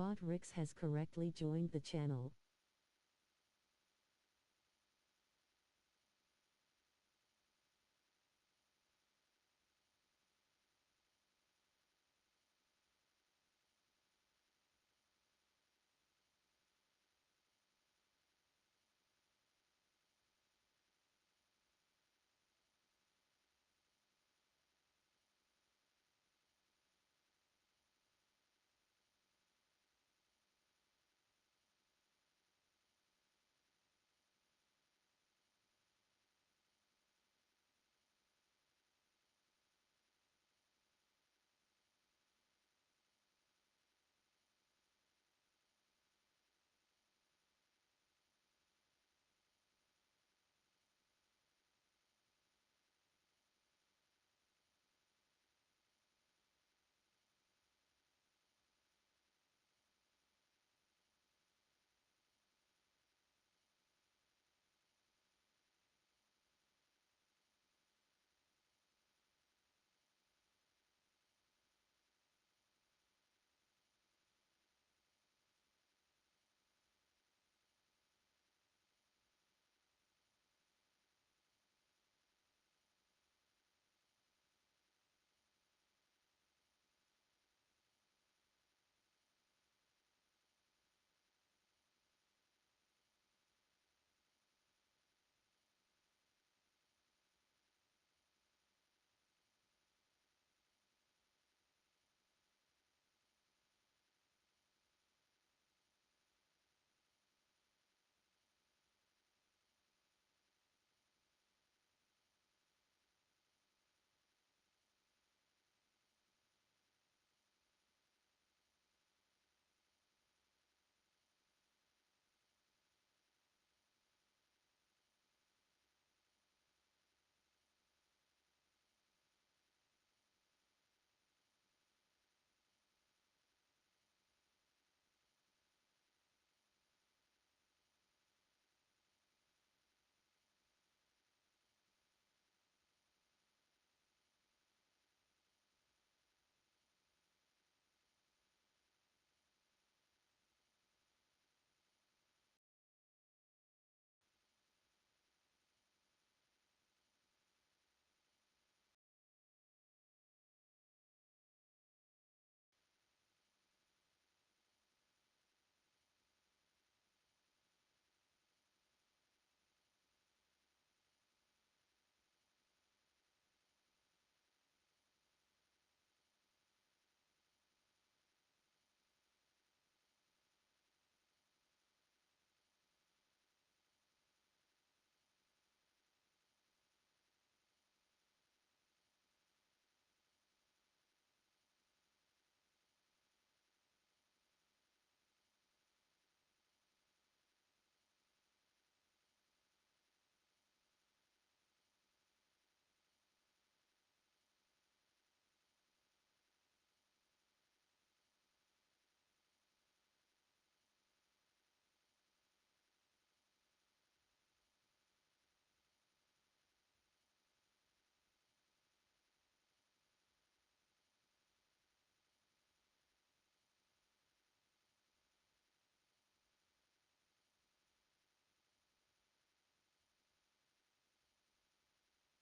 Bot Regs has correctly joined the channel.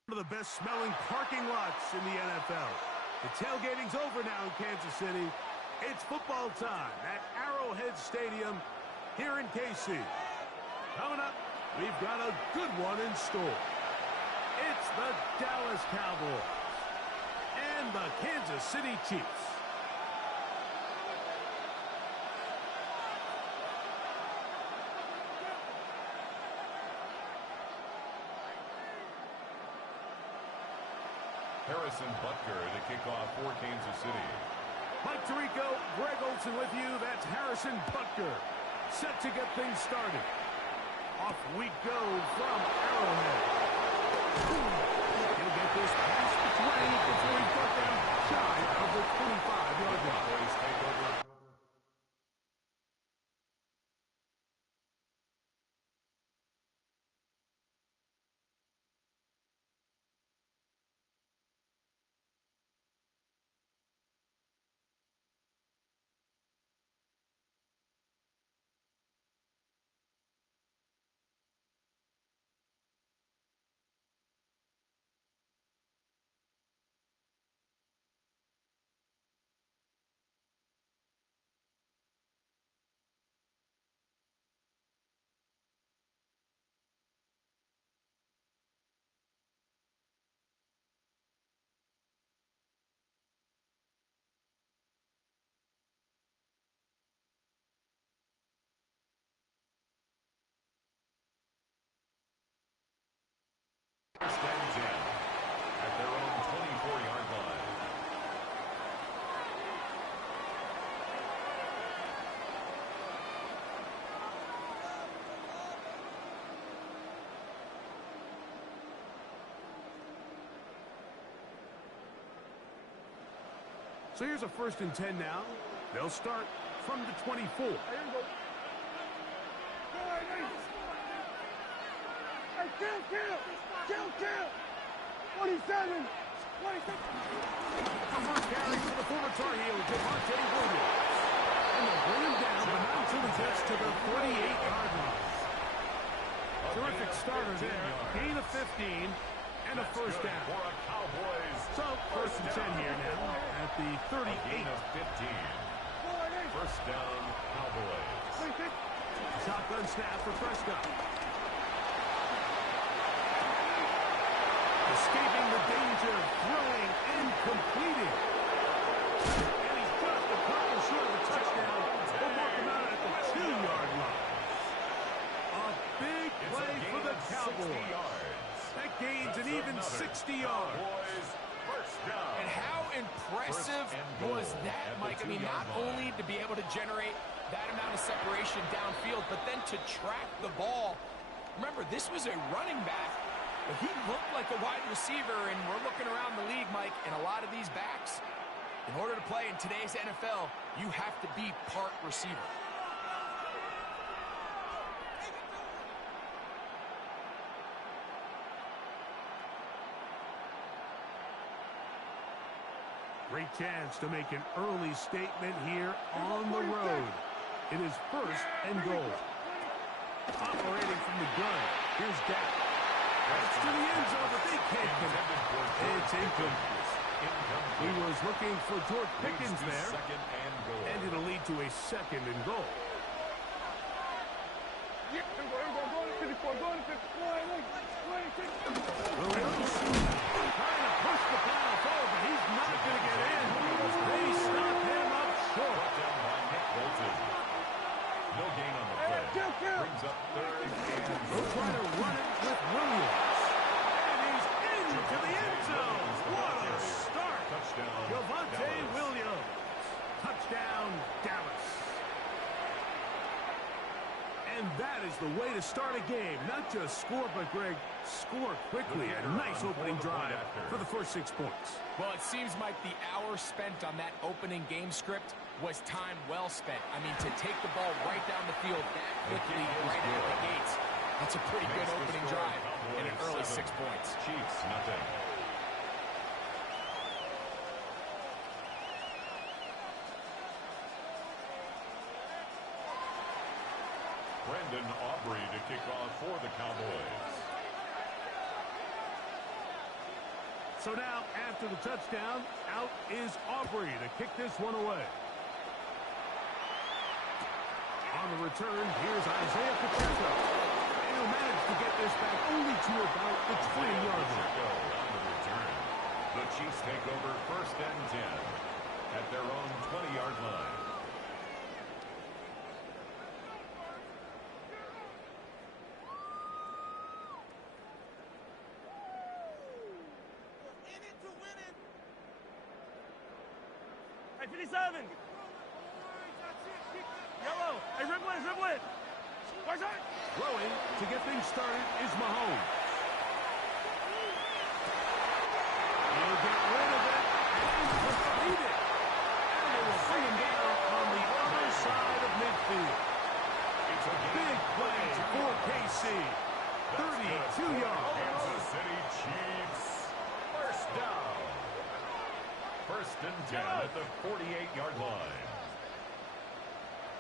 One of the best smelling parking lots in the NFL. The tailgating's over now in Kansas City. It's football time at Arrowhead Stadium here in KC. Coming up, we've got a good one in store. It's the Dallas Cowboys and the Kansas City Chiefs. Harrison Butker to kick off for Kansas City. Mike Tirico, Greg Olsen with you. That's Harrison Butker, set to get things started. Off we go from Arrowhead. He'll get this past the 20 before he's got them shy of the 25-yard line. Take over. So here's a 1st and 10 now. They'll start from the 24. Kill! 27! The first carry for the former Tar Heel, Javonte Williams. And they'll bring him down, but not until he gets to the 38-yard line. Terrific starter there. Gain of 15 and a 1st down. So 1st and 10 here now at the 38. Gain of 15. 1st down, Cowboys. Shotgun snap for Prescott. Escaping the danger, throwing and completing. And he's just a couple short of a touchdown. We'll mark him out at the 2-yard line. A big play for the Cowboys. That gains an even 60 yards. And how impressive was that, Mike? I mean, not only to be able to generate that amount of separation downfield, but then to track the ball. Remember, this was a running back, but he looked like a wide receiver, and we're looking around the league, Mike, and a lot of these backs, in order to play in today's NFL, you have to be part receiver. Great chance to make an early statement here on the road. It is 1st and goal. Operating from the gun. Here's Dak. It's to the end zone, but they can't connect. It's incomplete. He was looking for George Pickens there. And it'll lead to a 2nd and goal. Williams trying to push the pile forward, but he's not going to get in. They stop him up short. No gain on the play. Brings up 3rd and They'll try to run it with Williams. And he's into the end zone. What a start. Touchdown, Javonte Dallas. Williams. Touchdown, Dallas. And that is the way to start a game. Not just score, but, Greg, score quickly. A nice opening drive for the first 6 points. Well, it seems like the hour spent on that opening game script was time well spent. I mean, to take the ball right down the field that quickly, right out of the gates, that's a pretty good opening drive and an early 6 points. Chiefs, nothing. Brendan Aubrey to kick off for the Cowboys. So now, after the touchdown, out is Aubrey to kick this one away. On the return, here's Isaiah Pacheco. And he'll manage to get this back only to about the 20-yard line. On the return, the Chiefs take over 1st and 10 at their own 20-yard line. Hey, 57! Yellow! Hey, dribble it! Where's that? Throwing to get things started is Mahomes. He'll get rid of it and complete it. And they will bring him down on the other side of midfield. It's a big play for KC. 32 yards. Kansas City Chiefs. 1st down. 1st and 10 at the 48-yard line.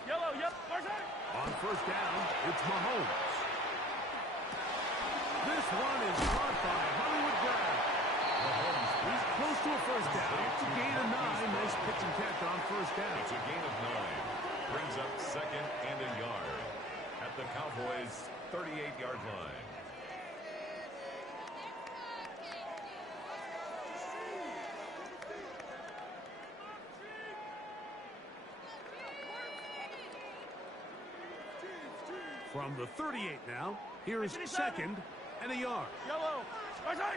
Yellow, where's that? On 1st down, it's Mahomes. This one is caught by Hollywood Brown. Mahomes, he's close to a 1st down. It's a gain of 9. Nice pitch and catch on 1st down. It's a gain of 9. Brings up 2nd and a yard at the Cowboys' 38-yard line. From the 38 now, here is 2nd and a yard. Yellow! Where's that?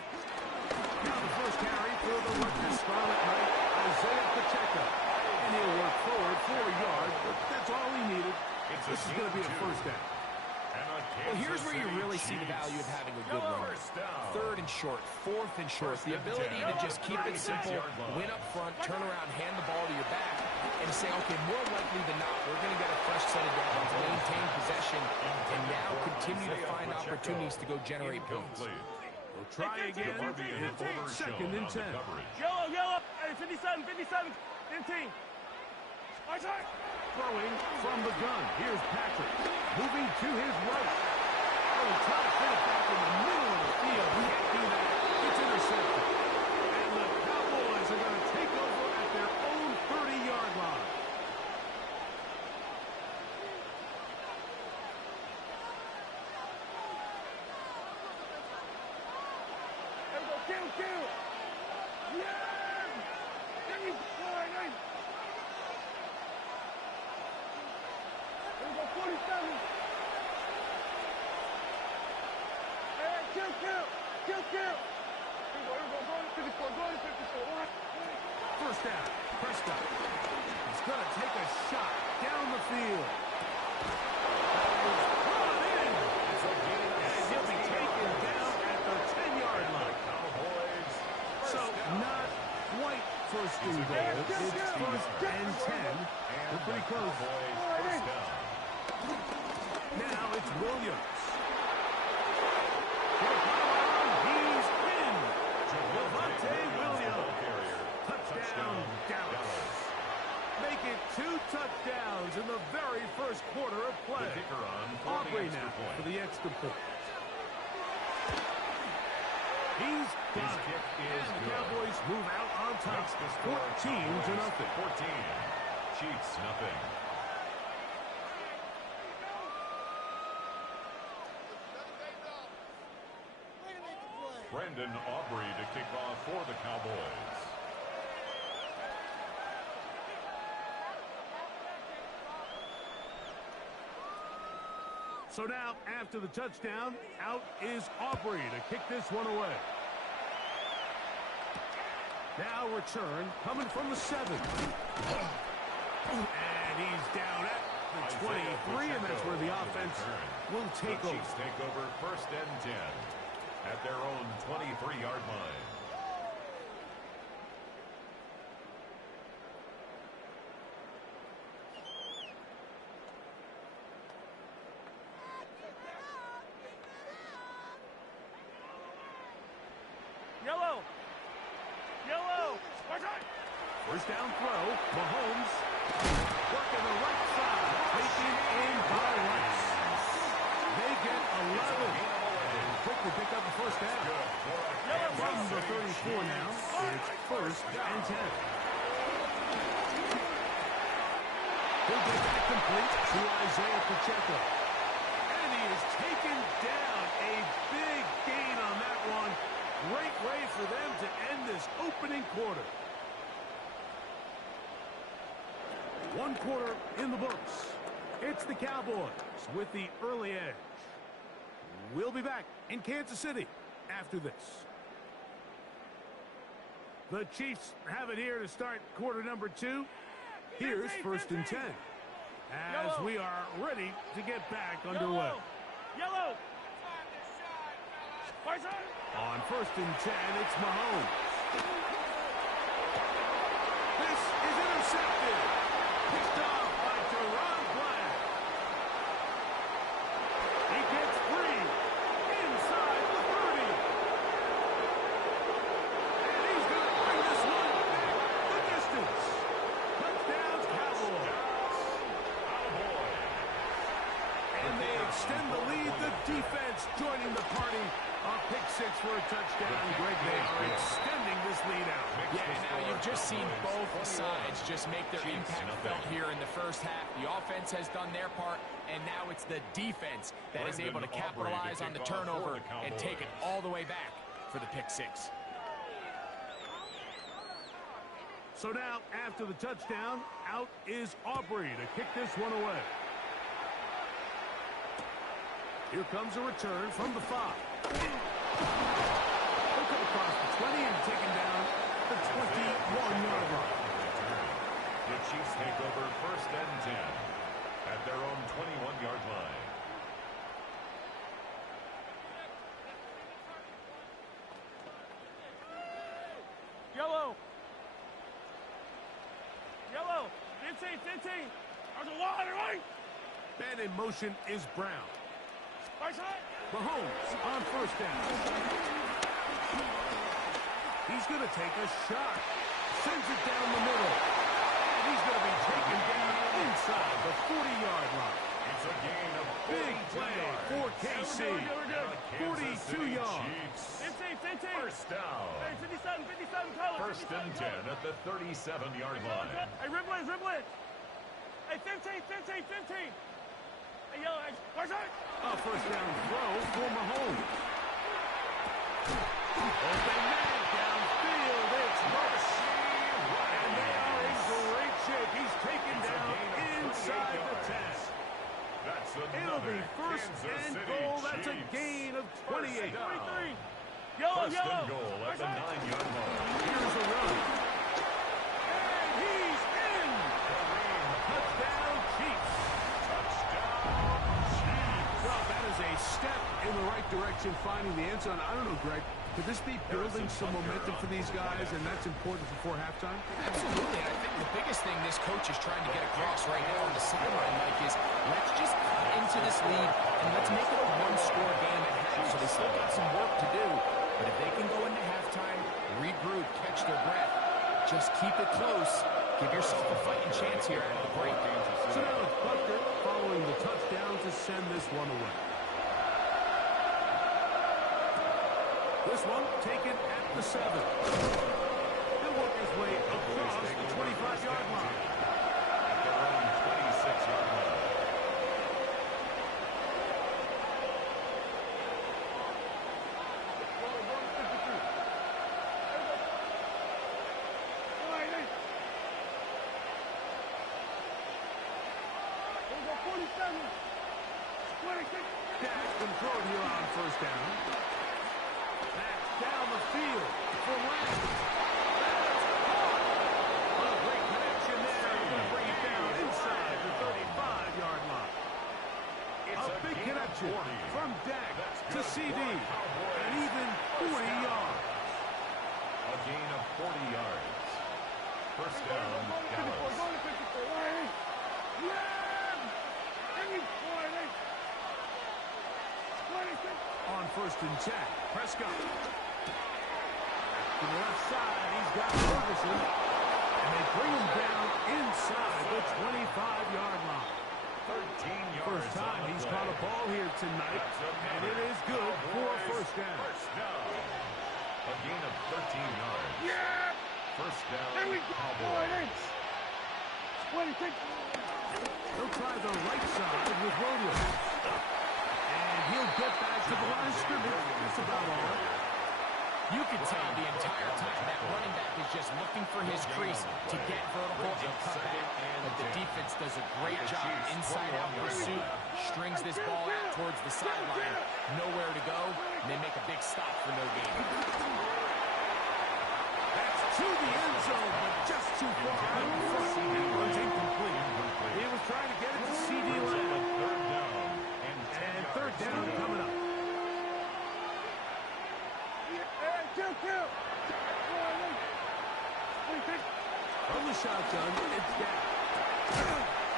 Now the first carry for the Rutgers Scarlet Knight, Isaiah Pacheco. And he'll work forward for a yard, but that's all he needed. This is going to be a 1st down. Well, here's where you really see the value of having a good run. First down. Third and short, fourth and short. The ability to just keep it simple, win up front, turn around, hand the ball to your back, and say, okay, more likely than not, we're going to get a fresh set of downs, maintain possession, and now continue to find opportunities to go generate points. We'll try again. It's second and 10. Yellow. Hey, 57, 15. Throwing from the gun. Here's Patrick. Moving to his right. Oh, trying to fit it back in the middle of the field. He can't do that. It's intercepted. And the Cowboys are going to take over at their own 30-yard line. There we go. Kill. Yeah! Nice. There we go. 47. Hey, kill. Here we go. Go to 54. First down. Prescott. He's going to take a shot down the field. Brought in. And he'll be taken down at the 10-yard line. So not quite first and goal. It's first and 10. We're pretty close. Now it's Williams. He's in. Levante Williams. Touchdown, Dallas. Make it 2 touchdowns in the very first quarter of play. Aubrey now for the extra point. He's got it. And the Cowboys move out on top. 14-0. 14. Chiefs, nothing. Brendan Aubrey to kick off for the Cowboys. So now, after the touchdown, out is Aubrey to kick this one away. Now return coming from the 7. And he's down at the 23, and that's where the offense will take over. Chiefs take over first and 10 at their own 23-yard line. Yellow. First down throw. Mahomes working the right side. Taken in by Rice. They get 11. And quick to pick up the first down. From the 34 now, it's first and 10. He'll get that complete to Isaiah Pacheco. And he is taken down. A big gain on that one. Great way for them to end this opening quarter. 1 quarter in the books. It's the Cowboys with the early edge. We'll be back in Kansas City after this. The Chiefs have it here to start quarter number 2. Here's first and 10. As we are ready to get back underway. Yellow. On first and 10, it's Mahomes. This is intercepted. Picked off by Teron Black. He gets free inside the 30. And he's going to bring this one back the distance. Touchdown, Cowboys. And they extend the lead. The defense joining the party. A pick 6 for a touchdown. Greg, they are extending this lead out. Yeah, now you've just seen both sides just make their impact felt here in the first half. The offense has done their part, and now it's the defense that is able to capitalize on the turnover and take it all the way back for the pick 6. So now, after the touchdown, out is Aubrey to kick this one away. Here comes a return from the 5. He'll come across the 20 and taken down the 21-yard line. The Chiefs take over first and 10 at their own 21-yard line. 15, 15. There's a lot, right? Man in motion is Brown. Right side. Mahomes on first down. He's going to take a shot. Sends it down the middle. And he's going to be taken down inside the 40-yard line. It's a gain of Big play for KC. 42 yards. 15, 15. First down. Hey, 57, 57, color. First and 10 at the 37-yard line. Hey, dribble it. Hey, 15, 15, 15. Hey, yo, hey, right side. A first down throw for Mahomes. Open man downfield. It's Mercy. And they are in great shape. He's taken down inside the 10. That's It'll be first and goal. That's a gain of 28. 23. Yellow. First and goal at the 9-yard line. Here's a run. And he's in. Touchdown, Chiefs. Well, that is a step in the right direction, finding the end zone. I don't know, Greg. Could this be building some momentum for these guys, and that's important before halftime? Absolutely. And I think the biggest thing this coach is trying to get across right now on the sideline, Mike, is let's just cut into this lead and let's make it a one-score game at half. So they still got some work to do. But if they can go into halftime, regroup, catch their breath, just keep it close, give yourself a fighting chance here at the break. So now it's Butker following the touchdown to send this one away. This one taken at the 7. He'll work his way across the 25-yard line. At their own 26-yard line. Dash can throw it here on first down. That's down the field for Lamb. A great connection there. He's going to bring it down inside the 35-yard line. A big connection from Dak to CD. And even 40 yards. A gain of 40 yards. First down, Dallas. On first and 10, Prescott. To the left side, he's got Ferguson. And they bring him down inside the 25-yard line. 13 yards. First time he's caught a ball here tonight, and it is good for a first down. First down. A gain of 13 yards. First down, Cowboys. He'll try the right side with Williams. And he'll get back to the line of scrimmage. That's about all. You can tell the entire time that running back is just looking for his crease to get vertical and cut back. But the defense does a great job. Inside-out pursuit, strings this ball out towards the sideline. Nowhere to go, and they make a big stop for no gain. That's to the end zone, but just too far out in front. That one's incomplete. He was trying to get it to CD Lamb. And third down coming up. From the shotgun, it's Dak.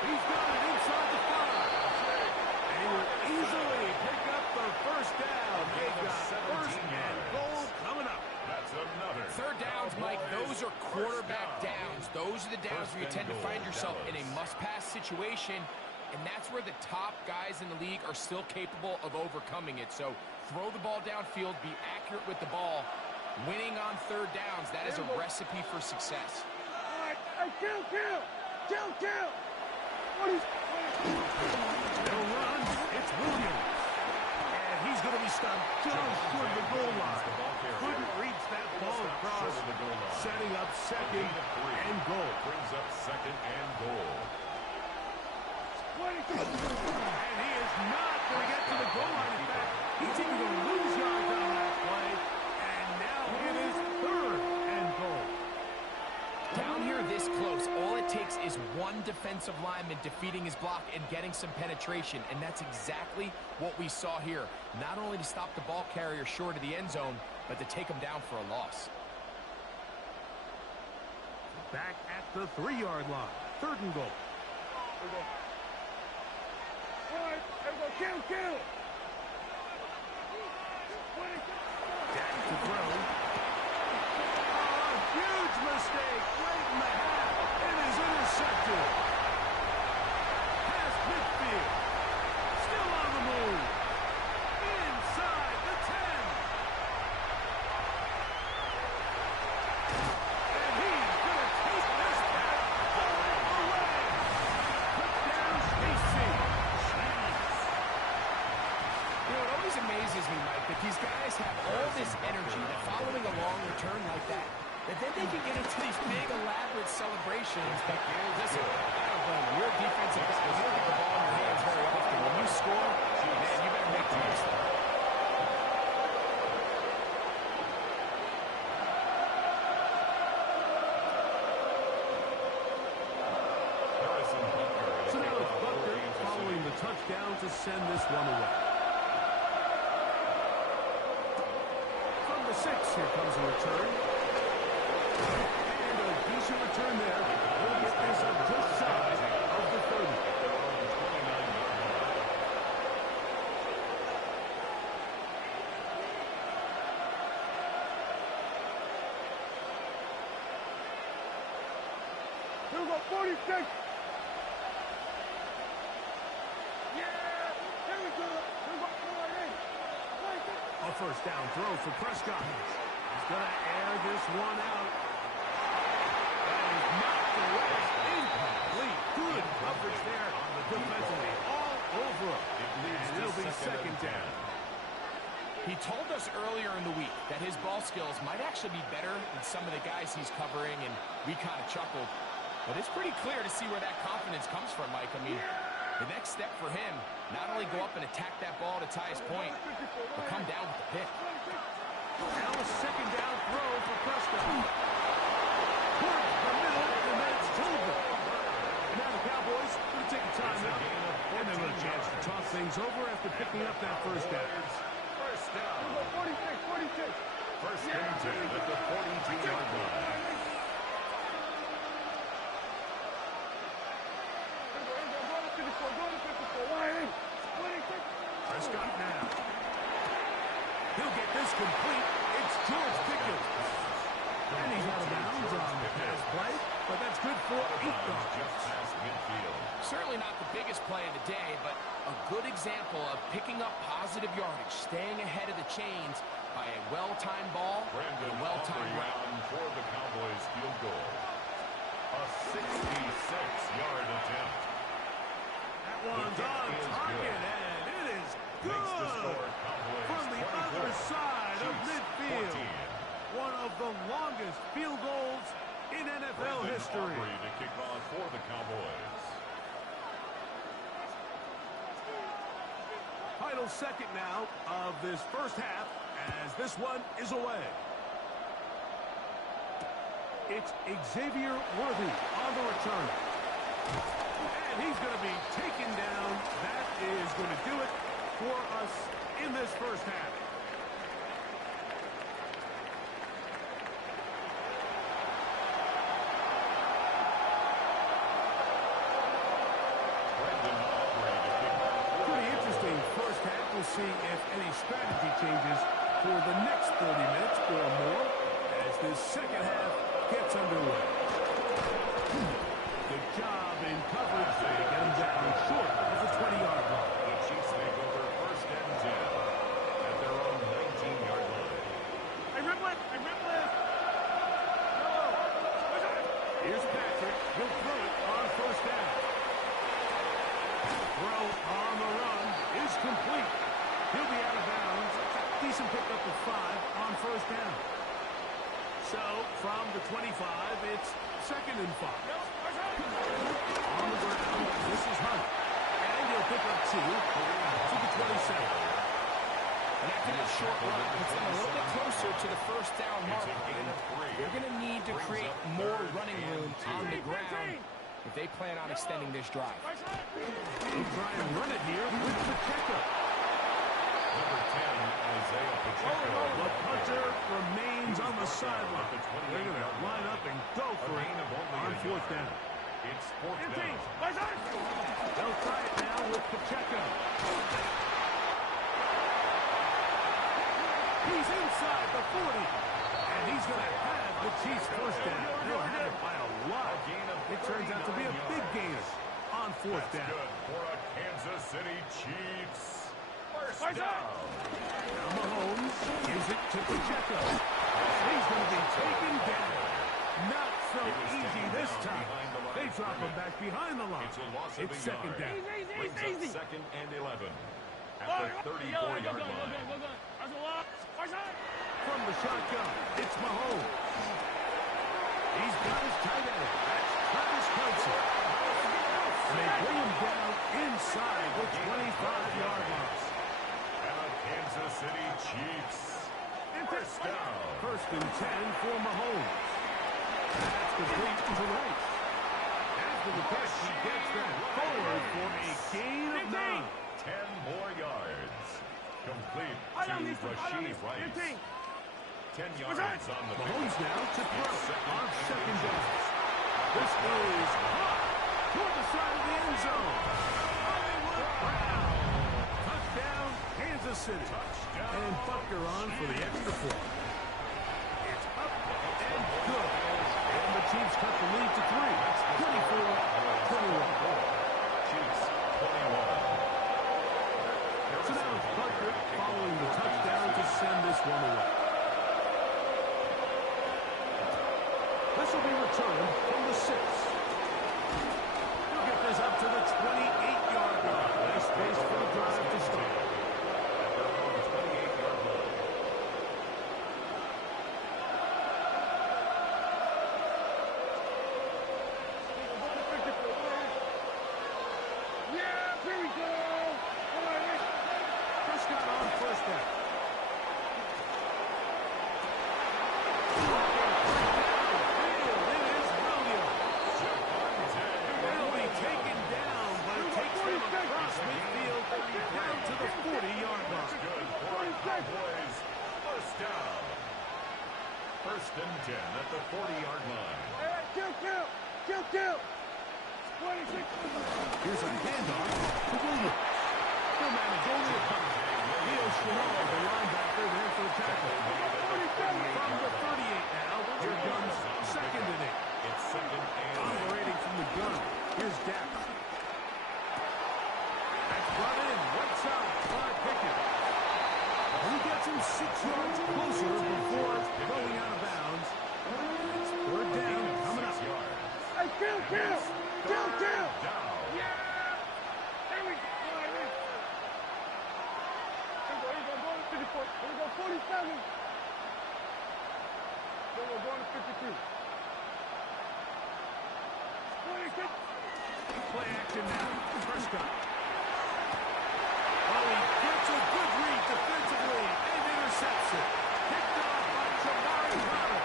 He's got it inside the 5. And he will easily pick up the first down. They've got first and goal coming up. That's another. Third downs, Mike, those are quarterback downs. Those are the downs where you tend to find yourself in a must-pass situation, and that's where the top guys in the league are still capable of overcoming it. So throw the ball downfield, be accurate with the ball. Winning on third downs, that is a recipe for success. Kill! They'll run. It's Williams. And he's going to be stopped just short of the goal line. Couldn't reach that ball across, setting up second and goal. Brings up second and goal. And he is not going to get to the goal line. In fact, he's even going to lose yards on that play. And now it is third and goal. Down here this close, all it takes is one defensive lineman defeating his block and getting some penetration, and that's exactly what we saw here. Not only to stop the ball carrier short of the end zone, but to take him down for a loss. Back at the 3-yard line. 3rd and goal. Kill. Dak to throw. Oh, huge mistake late in the half. It is intercepted. Past midfield. Still on the move. Inside the 10. And he's going to take this back away. Touchdown, KC. You know, it always amazes me, Mike, that these guys have all this energy that following a long return like that then they can get into these big, elaborate celebrations. But listen, I don't blame you. You're a defensive guy. You don't get the ball in your hands very often. When you score, man, you better make the most of it. So now it's Butker following the touchdown to send this one away. From the 6, here comes a return. And a decent return there. We'll get this up just shy of the 30. Here we go, 46. Yeah, here we go. A first down throw for Prescott. He's going to air this one out. That is knocked away. Incomplete. Good coverage there defensively. All over him. And it'll be 2nd down. He told us earlier in the week that his ball skills might actually be better than some of the guys he's covering, and we kind of chuckled. But it's pretty clear to see where that confidence comes from, Mike. I mean, the next step for him, not only go up and attack that ball to tie his point, but come down with the pick. Now a 2nd down throw for Prescott. Towards the middle, and that's over. And now the Cowboys going to take a timeout. And they'll get a chance to talk things over after picking up that first down. First down. 46. First and 10 at the 42-yard line. Prescott now. He'll get this complete. It's George Pickens. And he's out of bounds on the pass play, but that's good for 8 yards. Just past midfield. Certainly not the biggest play of the day, but a good example of picking up positive yardage, staying ahead of the chains by a well-timed ball and a well-timed route. For the Cowboys field goal. A 66-yard attempt. That one's on target, and it is good from the other side of midfield. One of the longest field goals in NFL history. To kick off for the Cowboys. Final 2nd now of this first half as this one is away. It's Xavier Worthy on the return. And he's going to be taken down. That is going to do it for us in this first half. Pretty interesting first half. We'll see if any strategy changes for the next 30 minutes or more as this second half gets underway. Good job in coverage. They get him down short of the 20-yard line. The Chiefs make over first and 10 at their own 19-yard line. Hey, Riplet! Here's Patrick. He'll throw it on first down. Throw on the run is complete. He'll be out of bounds. Decent pickup of 5 on first down. So, from the 25, it's 2nd and 5. On the ground, this is Hunt. And he'll pick up 2 to the 27. And after that short run, puts them a little bit closer to the first down mark. They're going to need to create more running room on the ground if they plan on extending this drive. He'll try and run it here with Pacheco. Number 10, Isaiah Pacheco. The punter remains on the sideline. They're going to line up and go for it fourth down. It's fourth down. They'll try it now with Pacheco. He's inside the 40. And he's going to have the Chiefs first down. They'll have it by a lot. It turns out to be a big gainer on fourth down. Good for a Kansas City Chiefs. First down. Now Mahomes gives it to Pacheco. And he's going to be taken down. Not so easy this time. They drop him back behind the line. It's second down. Easy. Second and 11 at the 34-yard line. From the shotgun, it's Mahomes. He's got his tight end. That's Travis Kelce. And they bring him down inside the 25-yard line. And the Kansas City Chiefs. First down. First and 10 for Mahomes. That's complete to Rice. After the catch, he gets that forward for a gain of 9. 10 more yards. Complete to Rashid Rice. 10 yards on the Mahomes now to throw on second down. This is hot toward the side of the end zone. Hollywood Brown. Touchdown, Kansas City. And Butker on for the extra point. It's up and good. And the Chiefs cut the lead to 3. 24-21. Chiefs 21. So now it's Butker following the touchdown to send this one away. This will be returned from the 6. He'll get this up to the 28-yard line. Nice pace for the drive to start. Prescott on first down. First and 10 at the 40-yard line. Kill. 26. Here's a handoff to Williams. No manage only a punt. Leo Chenal, the linebacker, there for the tackle. From the 38 now, here comes second and 8. It's second and 8. Operating from the gun. Here's Dak. That's brought in right side by Pickett. He gets him 6 yards closer before going out of bounds. It's third down coming up. Hey, kill. Down. Yeah. There we go. Here we go. 54. Here we go. 47. Then we're going to 53. 26. Play action now. Prescott. Oh, he gets a good read defensively and intercepts it. Picked off by Jabari Potter.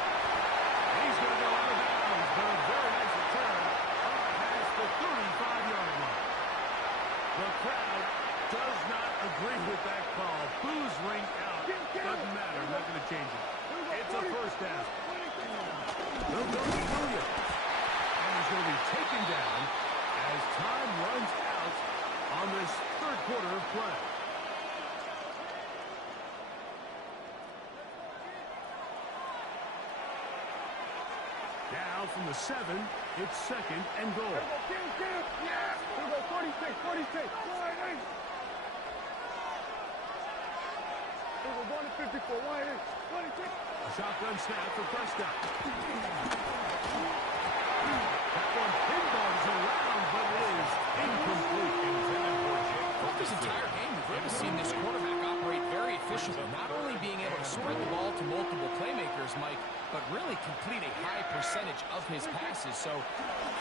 He's going to go out of bounds, but a very nice return up past the 35-yard line. The crowd does not agree with that call. Boos ring out. Doesn't matter. I'm not going to change it. It's a first down. They'll go to Williams. And he's going to be taken down as time runs out on this third quarter of play. Now from the 7, it's second and goal. Kill. Yeah. Here we go. 46. We're going to 54. 26. A shotgun snap for Prescott. That one pinballs around, but it is incomplete. Throughout this entire game, we've really seen this quarterback operate very efficiently, not only being able to spread the ball to multiple playmakers, Mike, but really complete a high percentage of his passes. So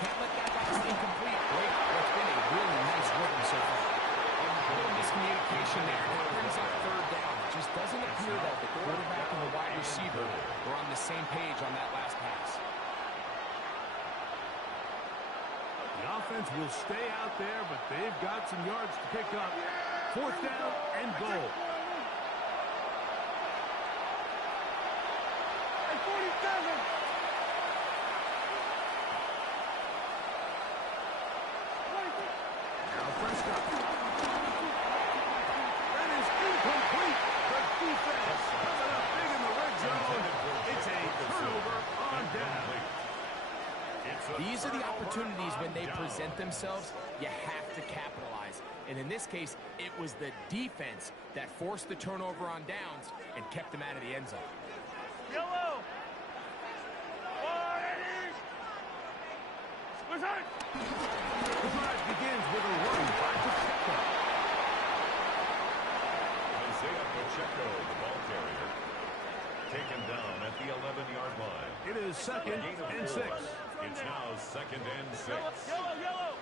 can't let that pass incomplete break what's been a really nice rhythm so far. A little miscommunication there, and that brings up third down. It just doesn't appear that the quarterback and the wide receiver were on the same page on that last pass. The offense will stay out there, but they've got some yards to pick up. Fourth down and goal. 47. These are the opportunities when they present themselves, you have to capitalize. And in this case, it was the defense that forced the turnover on downs and kept them out of the end zone. Yellow. What's that? The drive begins with a run by Pacheco. Isaiah Pacheco, the ball carrier, taken down at the 11-yard line. It is second and 6. It's now second and 6. Yellow.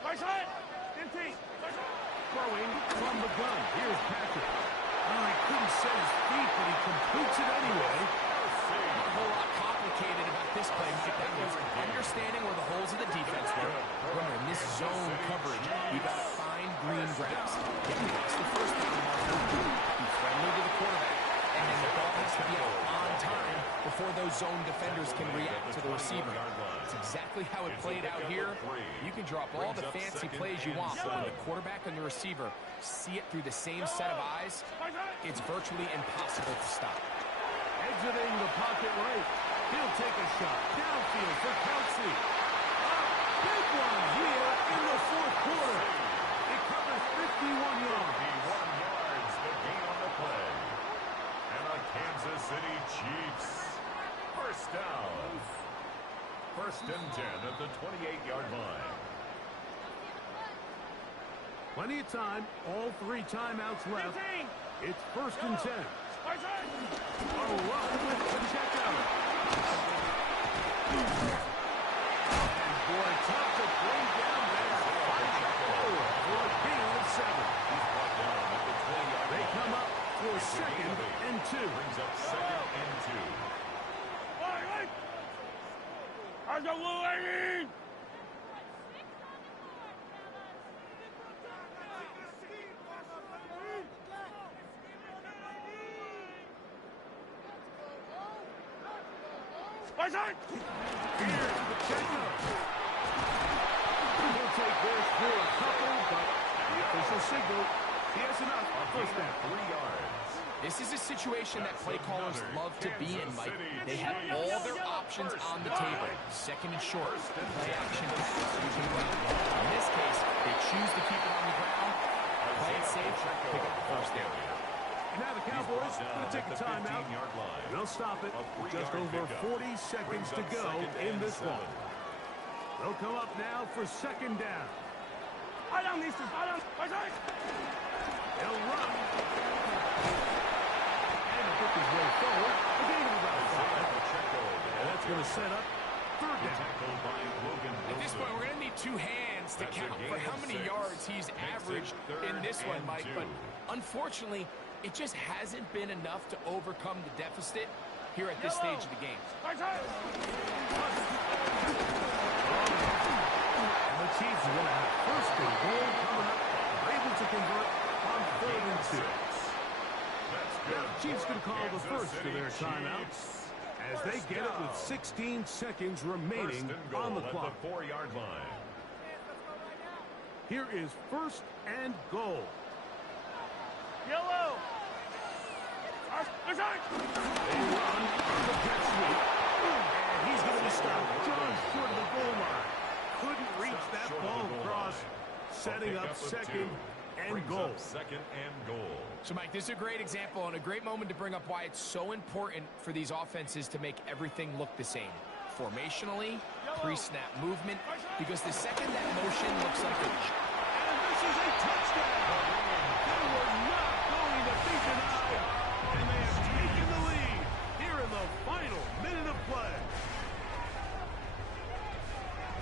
Right side. 15. Throwing from the gun. Here's Patrick. Oh, he couldn't set his feet, but he completes it anyway. Not a whole lot complicated about this play, Mike. That was understanding where the holes of the defense were. Remember, in this zone coverage, you got to find green grass. Get past the first down marker, be friendly to the quarterback, and then the ball has to be out on time before those zone defenders can react to the receiver. It's exactly how it played out here. You can drop all the fancy plays you want, but when the quarterback and the receiver see it through the same set of eyes, it's virtually impossible to stop. Exiting the pocket right. He'll take a shot. Downfield for Kelsey. A big one here in the fourth quarter. It covers 51 yards. 51 yards, the gain on the play. And the Kansas City Chiefs. First down. First and 10 at the 28-yard line. Plenty of time. All 3 timeouts left. 15. It's first and 10. Right side. A run with Pacheco. And boy, tough to bring down there. Pacheco for a gain of 7. He's brought down at the 20-yard They line. come up for second and 2. Brings up second and 2. Right. I got Wolverine. Right side. Here's Pacheco. He'll take this for a couple, but the official signal, he has enough. First down. 3 yards. This is a situation that play callers love to be in, Mike. They have all their options on the table. Second and short, play action pass, using ground. In this case, they choose to keep it on the ground, play it safe, pick up the first down. Now the Cowboys going to take a timeout. They'll stop it. Just over 40 seconds to go in this one. They'll come up now for second down. I don't need to. Right side. They'll run. And pick his way forward. A gain of about 5. And that's going to set up third down. At this point, we're going to need 2 hands to count for how many yards he's averaged in this one, Mike. But unfortunately, it just hasn't been enough to overcome the deficit here at this stage of the game. Right side. And the Chiefs are going to have first and goal coming up. Able to convert on 3rd and 2. Now the Chiefs can call the first of their timeouts as they get it with 16 seconds remaining on the clock. At the 4-yard line. Here is first and goal. Yellow. Right side. They run on the jet sweep. And he's going to be stopped just short of the goal line. Couldn't reach that ball across, setting up second and goal. Second and goal. So, Mike, this is a great example and a great moment to bring up why it's so important for these offenses to make everything look the same. Formationally, pre-snap movement, because the second that motion looks like a... And this is a touchdown! They were not going to be denied, and they have taken the lead here in the final minute of play.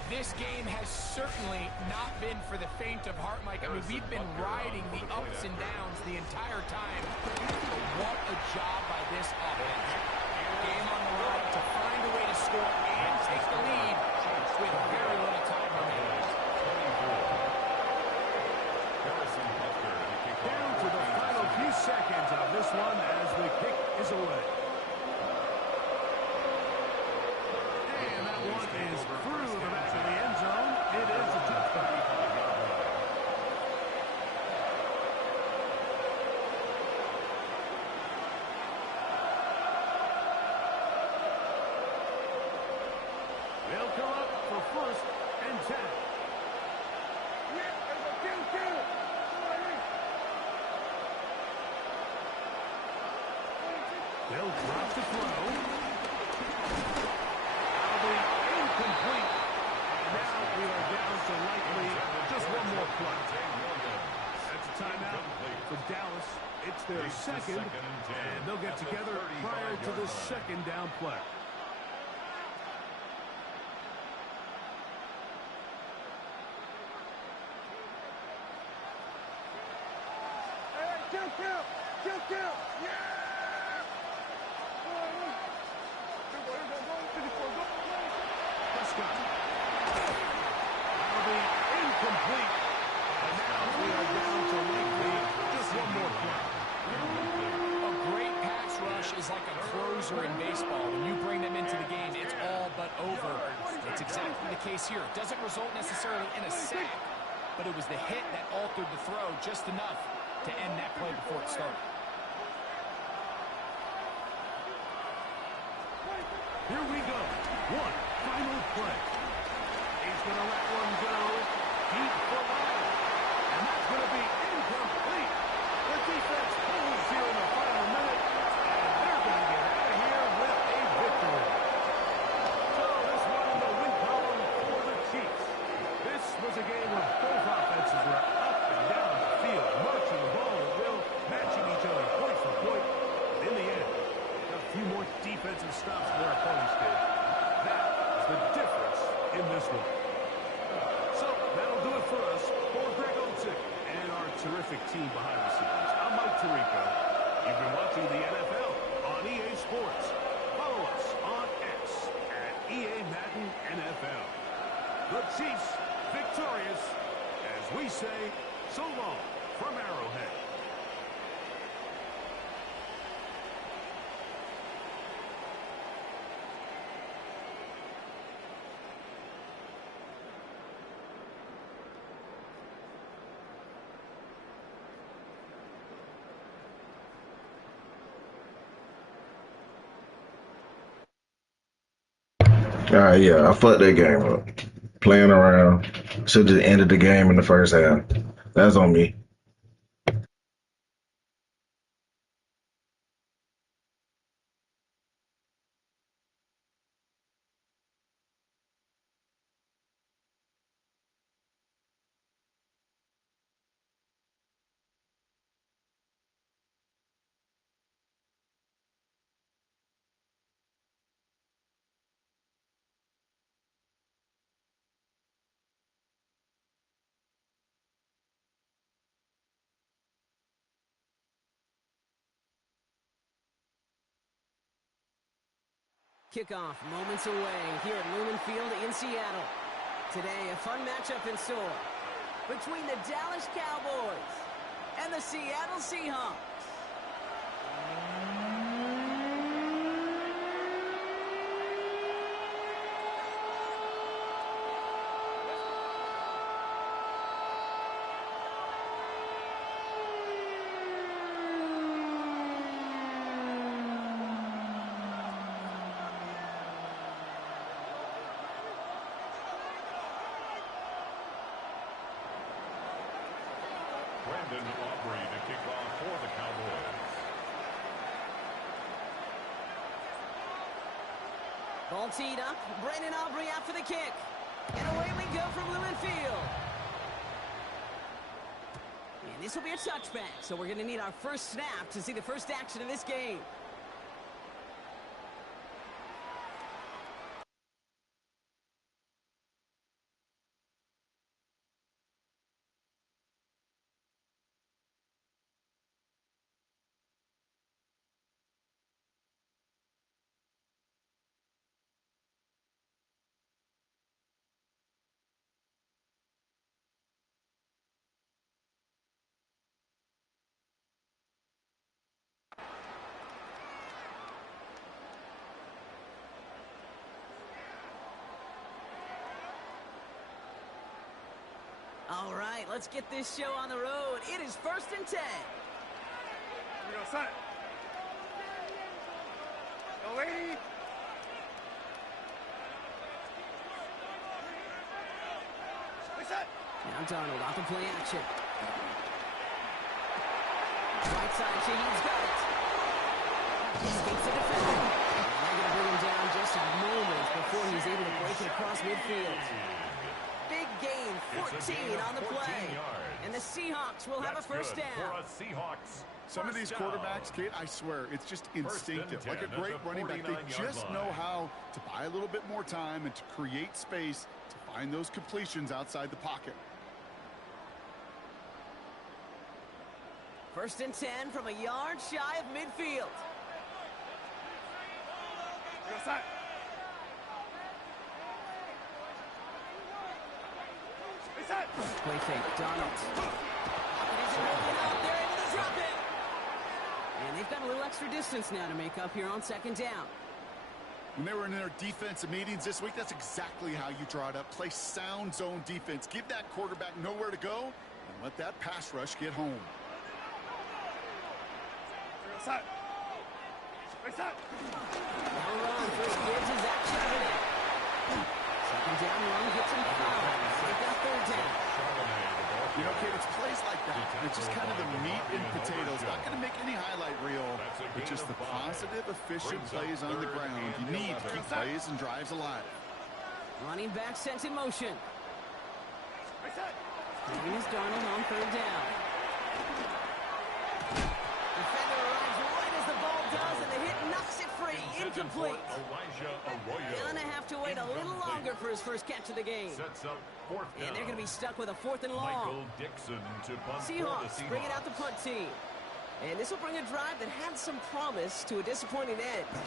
This game has certainly not been for the faint of heart, Mike. I mean, we've been riding the ups and downs the entire time. But what a job by this offense. Game on the line to find a way to score and take the lead with very little time remaining. Down to the final few seconds of this one as the kick is away. And that one is through the back of the end zone. It is a touchdown. They'll come up for 1st and 10. They'll drop the throw. That'll be incomplete. And now we are down to likely just one more play. That's a timeout for Dallas. It's their second, and they'll get together prior to the second down play. Kill! Yeah! Prescott. That'll be incomplete. And now we are down to likely just one more play. A great pass rush is like a closer in baseball. When you bring them into the game, it's all but over. It's exactly the case here. It doesn't result necessarily in a sack, but it was the hit that altered the throw just enough to end that play before it started. Here we go. One final play. He's going to let one go deep for Lyle. And that's going to be incomplete. The defense pulls here in the final minute, and they're going to get out of here with a victory. So this one in the win column for the Chiefs. This was a game where both offenses were up and down the field, marching the ball at will, matching each other point for point. In the end, a few more defensive stops than their opponents did. That is the difference in this one. So that'll do it for us. For Greg Olczyk and our terrific team behind the scenes, I'm Mike Tirico. You've been watching the NFL on EA Sports. Follow us on X at EA Madden NFL. The Chiefs victorious as we say so long from Arrowhead. Yeah, I fucked that game up. Playing around. Should have just ended the game in the first half. That's on me. Kickoff moments away here at Lumen Field in Seattle. Today, a fun matchup in store between the Dallas Cowboys and the Seattle Seahawks. Brandon Aubrey to kick off for the Cowboys. Ball teed up. Brandon Aubrey out for the kick. And away we go from Lumen Field. And this will be a touchback, so we're going to need our first snap to see the first action of this game. All right, let's get this show on the road. It is 1st and 10. Here we go, son. Go, lady. Now Darnold off the play action. Right side, Shaheed's got it. Escapes the defender. And they're going to bring him down just moments before he's able to break it across midfield. Big gain, 14 on the play. And the Seahawks will have a first down. Some of these quarterbacks, Kate, I swear, it's just instinctive. Like a great running back, they just know how to buy a little bit more time and to create space to find those completions outside the pocket. First and 10 from a yard shy of midfield. Play fake, Donald. They're able to drop it. And they've got a little extra distance now to make up here on second down. When they were in their defensive meetings this week, that's exactly how you draw it up. Play sound zone defense. Give that quarterback nowhere to go and let that pass rush get home. Now run, first gives his action of it. Second down run gets him fouled. They've got third down. You know, Kate, it's plays like that. It's just kind of the meat and potatoes. Not going to make any highlight reel, but just the positive, efficient plays on the ground. You need to keep plays and drives alive. Running back sent in motion. Here's Darnold on third down. Defender arrives right as the ball does, and the hit knocks it free. Incomplete. Gonna have to wait a little longer for his first catch of the game. And they're going to be stuck with a 4th and long. Seahawks bring it out the punt team. And this will bring a drive that had some promise to a disappointing end. Oh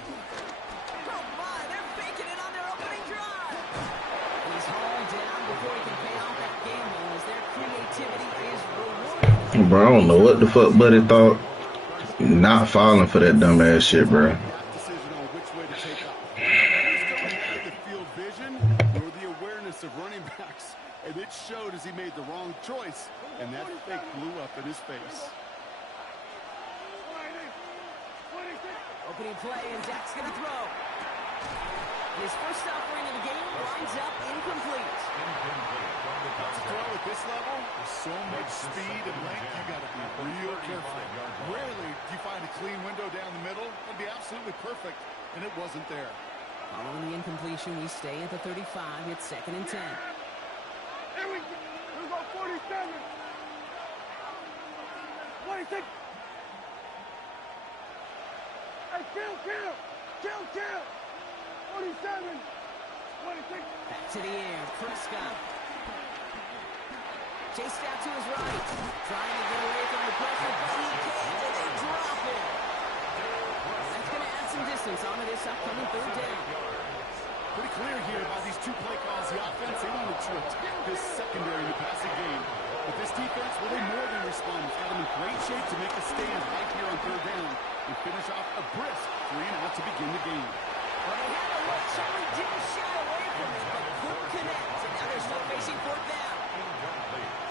my, they're faking it on their opening drive. He's hauled down before he can pay off that gamble as their creativity is rewarded. Bro, I don't know what the fuck Buddy thought. Not falling for that dumbass shit, bro. Of running backs, and it showed as he made the wrong choice, and that fake blew up in his face. Opening play, and Dak's gonna throw. And his first offering of the game winds up incomplete. To throw at this level, with so much speed and length, you got to be real careful. Rarely do you find a clean window down the middle. It'd be absolutely perfect, and it wasn't there. Following the incompletion, we stay at the 35. It's 2nd and 10. Here we go, 47. 26. Hey, kill. 47. 26. Back to the air, Prescott. Chased out to his right. Trying to get away from the pressure, but he can't, and they drop it. That's going to add some distance onto this upcoming third down. Pretty clear here by these two play calls. The offense, they wanted to attack this secondary in the passing game. But this defense, well, they more than respond. It's got them in great shape to make a stand right here on third down and finish off a brisk 3-and-out to begin the game. Well, they had a look, so he didn't shy away from it, but couldn't connect. And now they're still facing 4th down.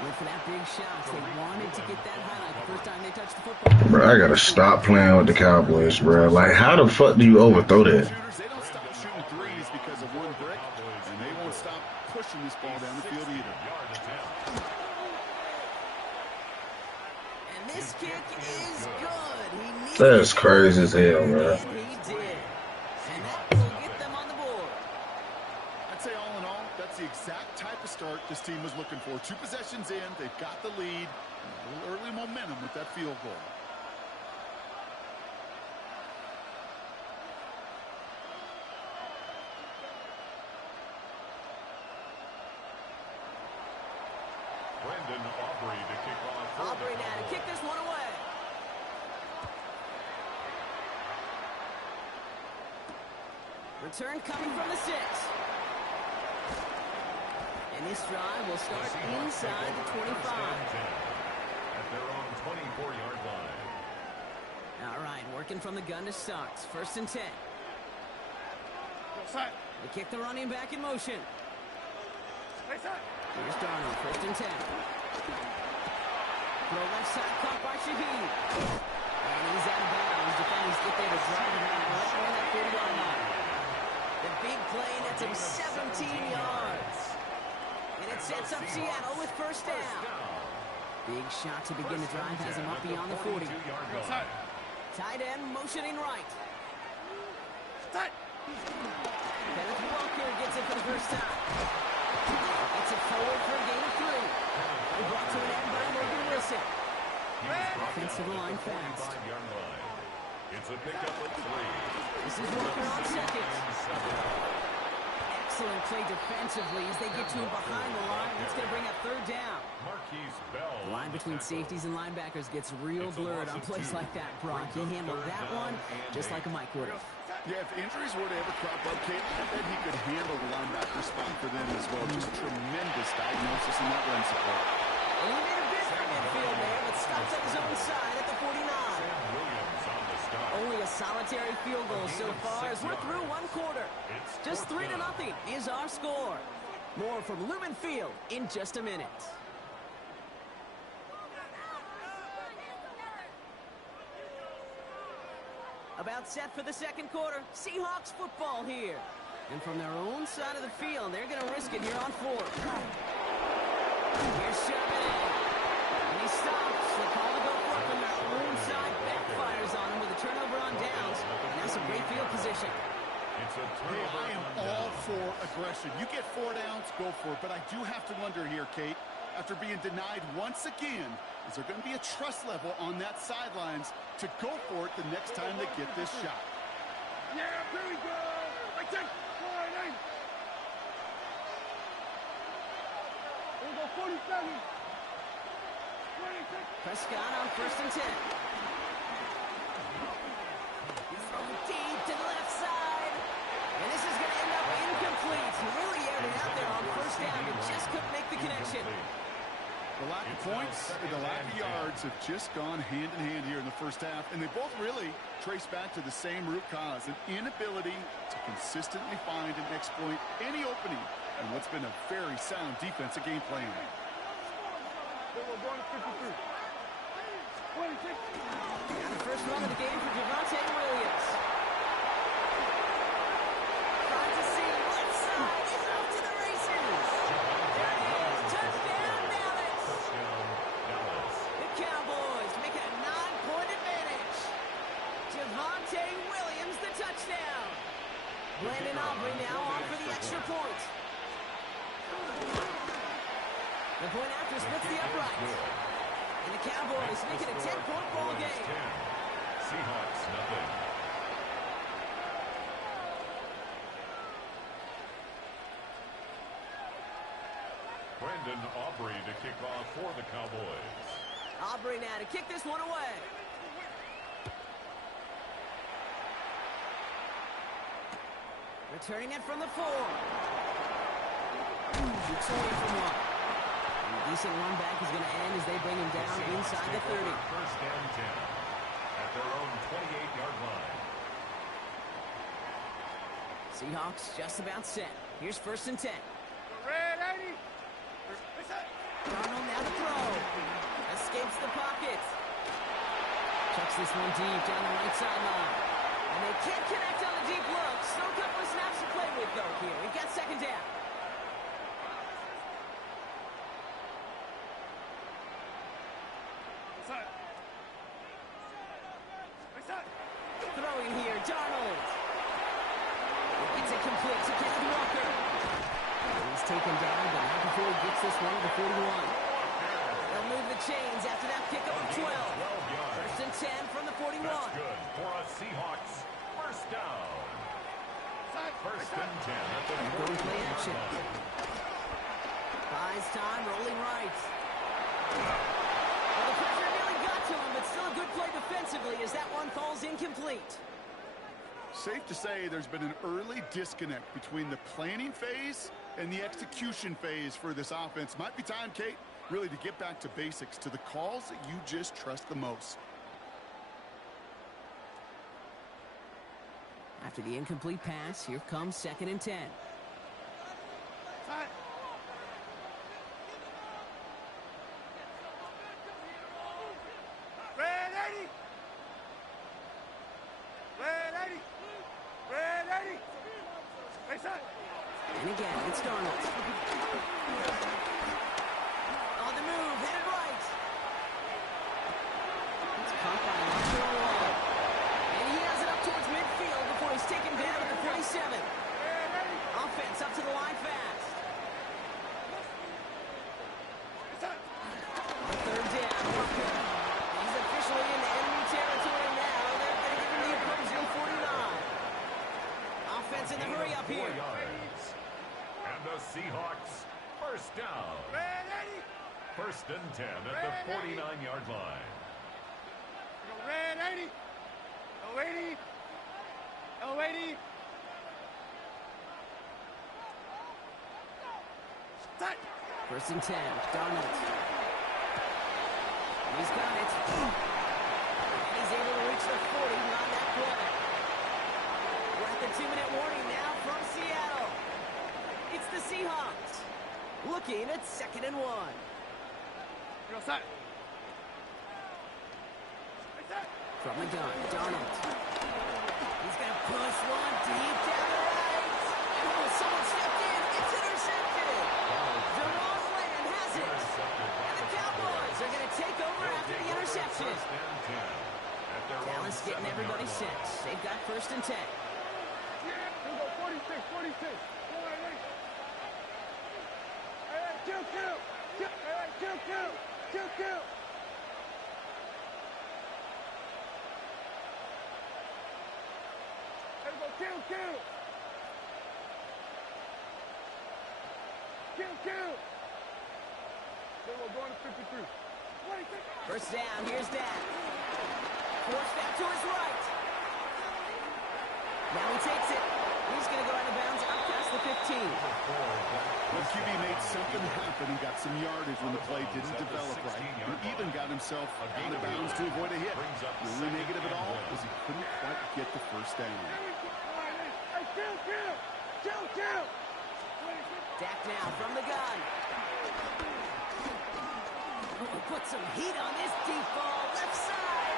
Went for that big shot. They wanted to get that highlight the first time they touched the football. Bro, I gotta stop playing with the Cowboys, bro. Like, how the fuck do you overthrow that? They don't stop shooting threes because of one brick, and they won't stop pushing this ball down the field either. And this kick is good. He needed That's crazy as hell, bro. and he did. And that will get them on the board. I'd say all in all, that's the exact type of start this team was looking for. 2 possessions in, they've got the lead, and a little early momentum with that field goal. Aubrey now to kick this one away. Return coming from the 6. And this drive will start inside the 25. At their own 24-yard line. All right, working from the gun to start. 1st and 10. They kick the running back in motion. Here's Darnold, 1st and 10. Throw left side, caught by Shaheed. And he's out of bounds. Defenders get there to drive him out right on that 40-yard line. The big play nets him 17 yards. And it sets up Seattle with first down. Big shot to begin the drive has him up beyond the 40. Tight end motioning right. Kenneth Walker gets it for the first time. Gets it forward for a gain of 3. We're brought to an end by Logan Wilson. Offensive line fast. It's a pickup of 3. This is Walker on second. Excellent play defensively as they get to him behind the line. It's going to bring up third down. The line between safeties and linebackers gets real blurred on plays like that, Brock. He handled that one just like a Mike would have. Yeah, if injuries were to ever crop up, Kate, I bet he could handle the linebacker spot for them as well. Just tremendous diagnosis in that run support. And he made a bid for midfield there, but stops at his own side at the 49. Only a solitary field goal so far as we're through one quarter. Just 3-0 is our score. More from Lumen Field in just a minute. About set for the second quarter. Seahawks football here. And from their own side of the field, they're going to risk it here on 4. Here's Sherman. And he stops. They call to go for it from their own side. Backfires on him with a turnover on downs. And that's a great field position. Hey, I am all for aggression. You get 4 downs, go for it. But I do have to wonder here, Kate, after being denied once again, is there going to be a trust level on that sidelines to go for it the next time they get this shot? Yeah, here we go. I take 49. Here we go, 47. 26. Prescott on first and 10. He's throwing deep to the left side. And this is going to end up incomplete. He really aired it out there on first down and just couldn't make the connection. The lack of points and the lack of yards have just gone hand in hand here in the first half, and they both really trace back to the same root cause, an inability to consistently find and exploit any opening in what's been a very sound defensive game plan. We're going to 53. 26. And the first run of the game for Javonte Williams. Trying to see what side is off to the races. There it is. Touchdown, Dallas. The Cowboys make it a 9-point advantage. Javonte Williams, the touchdown. Brandon Aubrey now on for the extra point. The point after splits the upright. And the Cowboys make it a 10-point ball game. Seahawks, nothing. Brandon Aubrey to kick off for the Cowboys. Aubrey now to kick this one away. Returning it from the 4. Shoots away from 1. And a decent run back is going to end as they bring him down inside the 30. First down 10 at their own 28-yard line. Seahawks just about set. Here's first and 10. Red 80. Darnold now to throw. Escapes the pocket. Chucks this one deep down the right sideline. And they can't connect on the deep look. Still a couple of snaps to play with, though, here. We've got second down. Throwing here, Darnold. It's incomplete to Kenneth Walker. He's taken down, but not before he gets this one to the 41. They'll move the chains after that pickup of 12. First and 10 from the 41. That's good for a Seahawks first down. First and 10 at the Going play action. Buys time, rolling right. Well, the pressure really got to him, but still a good play defensively as that one falls incomplete. Safe to say there's been an early disconnect between the planning phase and the execution phase for this offense. Might be time, Kate, really to get back to basics, to the calls that you just trust the most. After the incomplete pass, here comes second and 10. Red 80. Red 80. Red 80. Hey, son. And again, it's Darnold. the Seahawks. First down. Ready? First and 10 at the 49-yard line. Red 80. No 80. No 80. Set. First and 10. Donald. He's got it. He's able to reach the 40 on that play. We're at the 2-minute warning now from Seattle. It's the Seahawks. Looking at 2nd and 1. You're set. From the gun, Donald. He's going to push one deep down the right. Oh, someone stepped in. It's intercepted. Jerome Lennon has it. And the Cowboys are going to take over after the interception. Dallas getting everybody set. They've got first and 10. Here we go, 46, 46. Kill. Then we're going to 53. First down, here's that. Force back to his right. Now he takes it. He's going to go out of bounds out past the 15. The QB made something happen and got some yardage when the play didn't develop right. He even got himself out of bounds to avoid a hit. The only negative at all is he couldn't quite get the first down. Kill. Dak now from the gun. Put some heat on this deep ball, left side.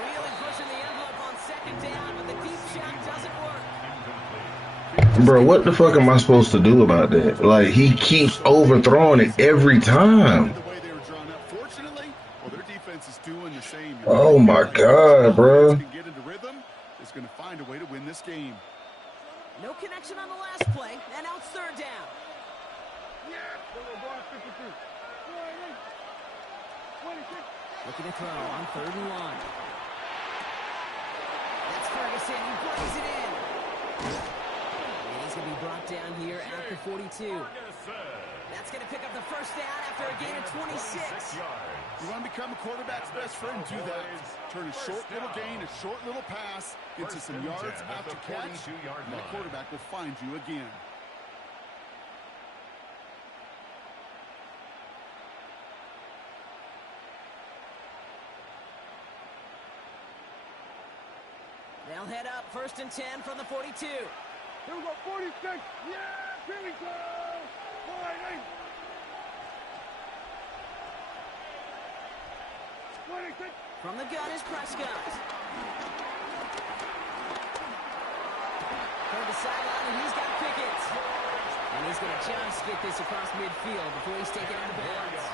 Really pushing the envelope on 2nd down, but the deep shot doesn't work. Bro, what the fuck am I supposed to do about that? Like, he keeps overthrowing it every time. The way they were drawn up, fortunately, well, their defense is doing the same. Oh my God, bro. Can get into rhythm, is going to find a way to win this game. No connection on the last play, and now it's 3rd down. Then we're going to 53. Looking to throw on 3rd and 1. That's Ferguson. He plays it in. And he's going to be brought down here at the 42. That's going to pick up the first down after a gain of 26. You want to become a quarterback's best friend, do that. Turn a short little gain, a short little pass into some yards after catch, and the quarterback will find you again. They'll head up 1st and 10 from the 42. Here we go, 46. Yeah, here we go. 26. From the gun is Prescott. Toward the sideline, and he's got Pickett. And he's going to just get this across midfield before he's taken out of bounds.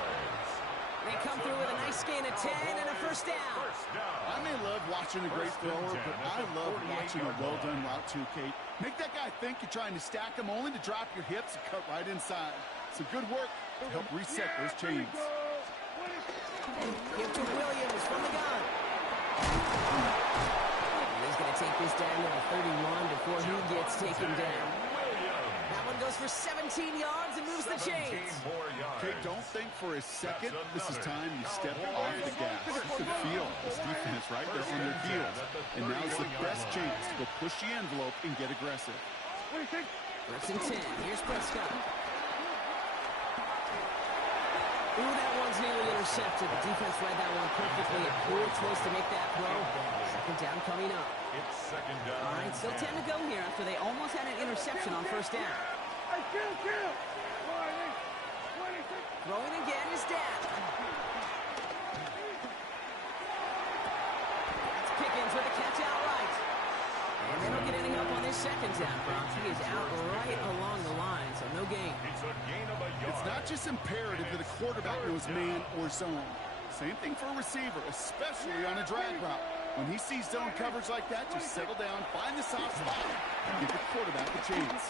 They come through with a nice gain of 10 and a first down. I may love watching a great thrower, but I love watching a well-done route too, Kate. Make that guy think you're trying to stack him only to drop your hips and cut right inside. Some good work to help reset those chains. Give to Williams from the gun. And he's going to take this down to the 31 before he gets taken down. That one goes for 17 yards and moves the chains. Kate, don't think for a second this is time you step off the gas. You could feel this defense right there on their heels. And now's the best chance to go push the envelope and get aggressive. First and 10. Here's Prescott. Ooh, that one's nearly intercepted. The defense read that one perfectly. A poor choice to make that throw. 2nd down coming up. It's 2nd down. All right, still 10 to go here after they almost had an interception on 1st down. Throwing again is Dak. That's Pickens with a catch outright. And they don't get any help on this 2nd down, Brock. He is out right along the line, so no gain. It's a gain of a yard. It's not just imperative that a quarterback knows man or zone. Same thing for a receiver, especially on a drag route. When he sees zone coverage like that, just settle down, find the soft spot, and give the quarterback a chance.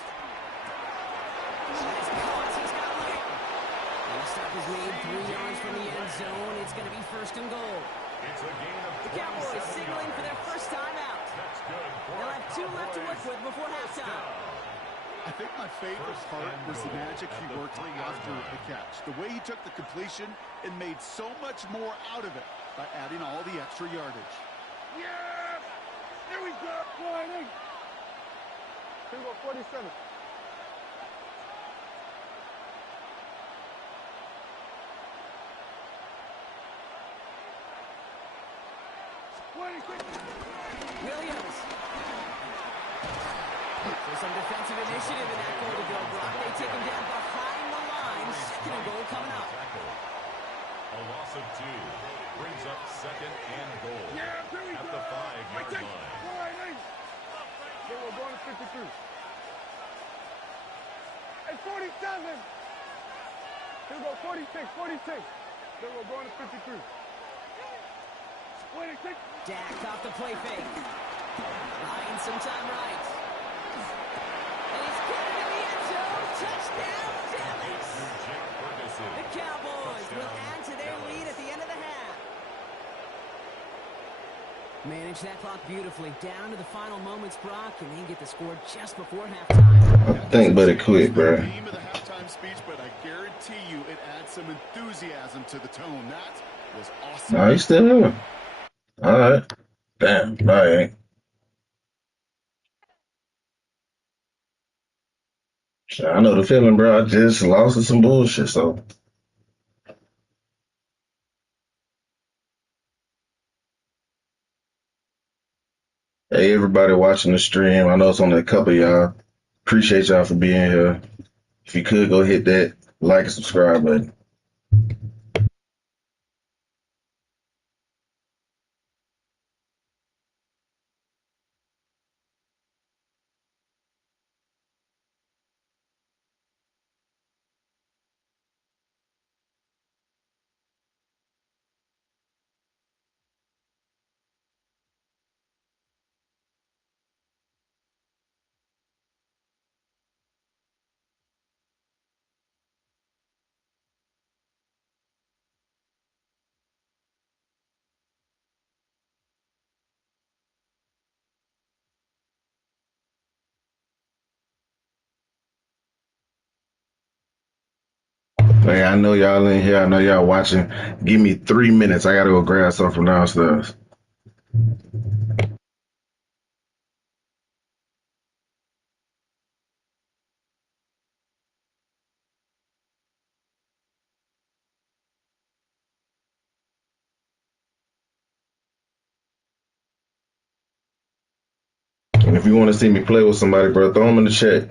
He's got late. He'll stop his lead 3 yards from the end zone. It's going to be 1st and goal. It's a gain of The Cowboys signaling for their first time out. That's good. They'll have 2 left to work with before halftime. I I think my favorite part was the magic he worked after the catch. The way he took the completion and made so much more out of it by adding all the extra yardage. Yeah! Here we go! Sliding! Here we go, 47. Williams. For some defensive initiative in that goal to go, Brock. They take him down behind the line. Second and goal coming up. A loss of 2 brings up second and goal at the 5-yard line. Then we're going to 53. It's 47. Here we go, 46, 46. Then we're going to 53. 26. Dak off the play fake. Buying some time right. And he's got it in the end zone. Touchdown, Dallas. The Cowboys will add to their lead at the end of the half. Manage that clock beautifully down to the final moments, Brock, and then get the score just before halftime. I think, but it quit, bro. The theme of the halftime speech, but I guarantee you it adds some enthusiasm to the tone. That was awesome. Nah, he's still here. All right. Damn. All right. I know the feeling, bro. I just lost to some bullshit, so. Hey, everybody watching the stream. I know it's only a couple of y'all. Appreciate y'all for being here. If you could, go hit that like and subscribe button. Hey, I know y'all in here. I know y'all watching. Give me 3 minutes. I gotta go grab something from downstairs. And if you want to see me play with somebody, bro, throw them in the chat.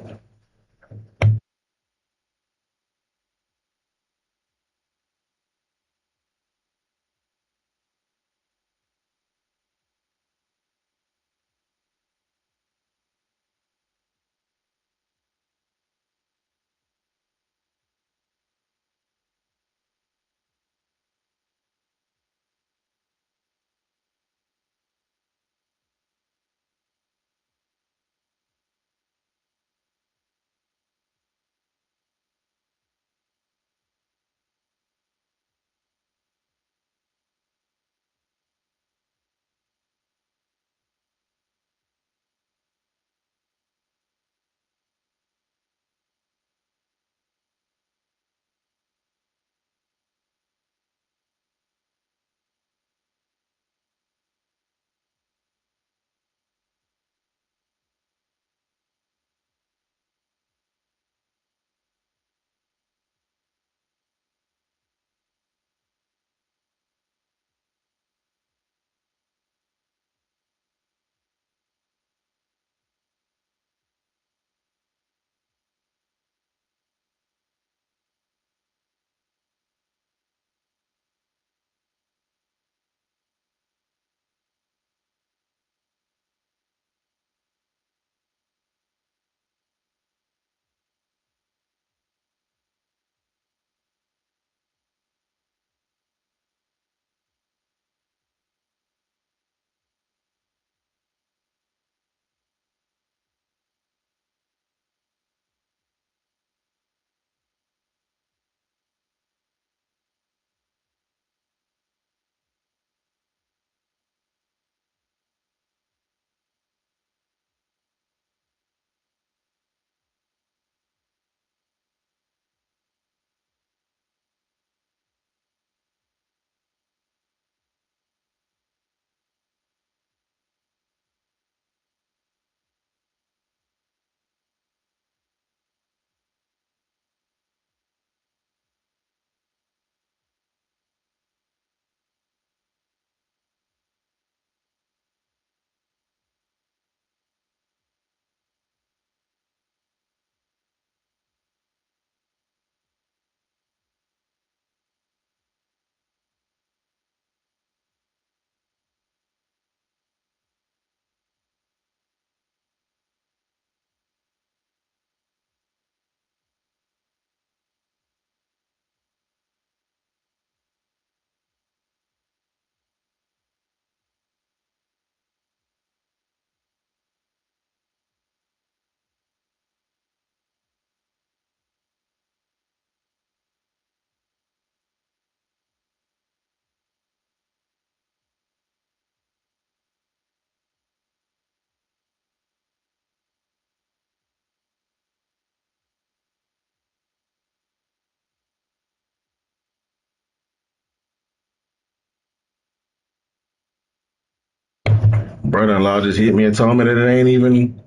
brother-in-law just hit me and told me that it ain't even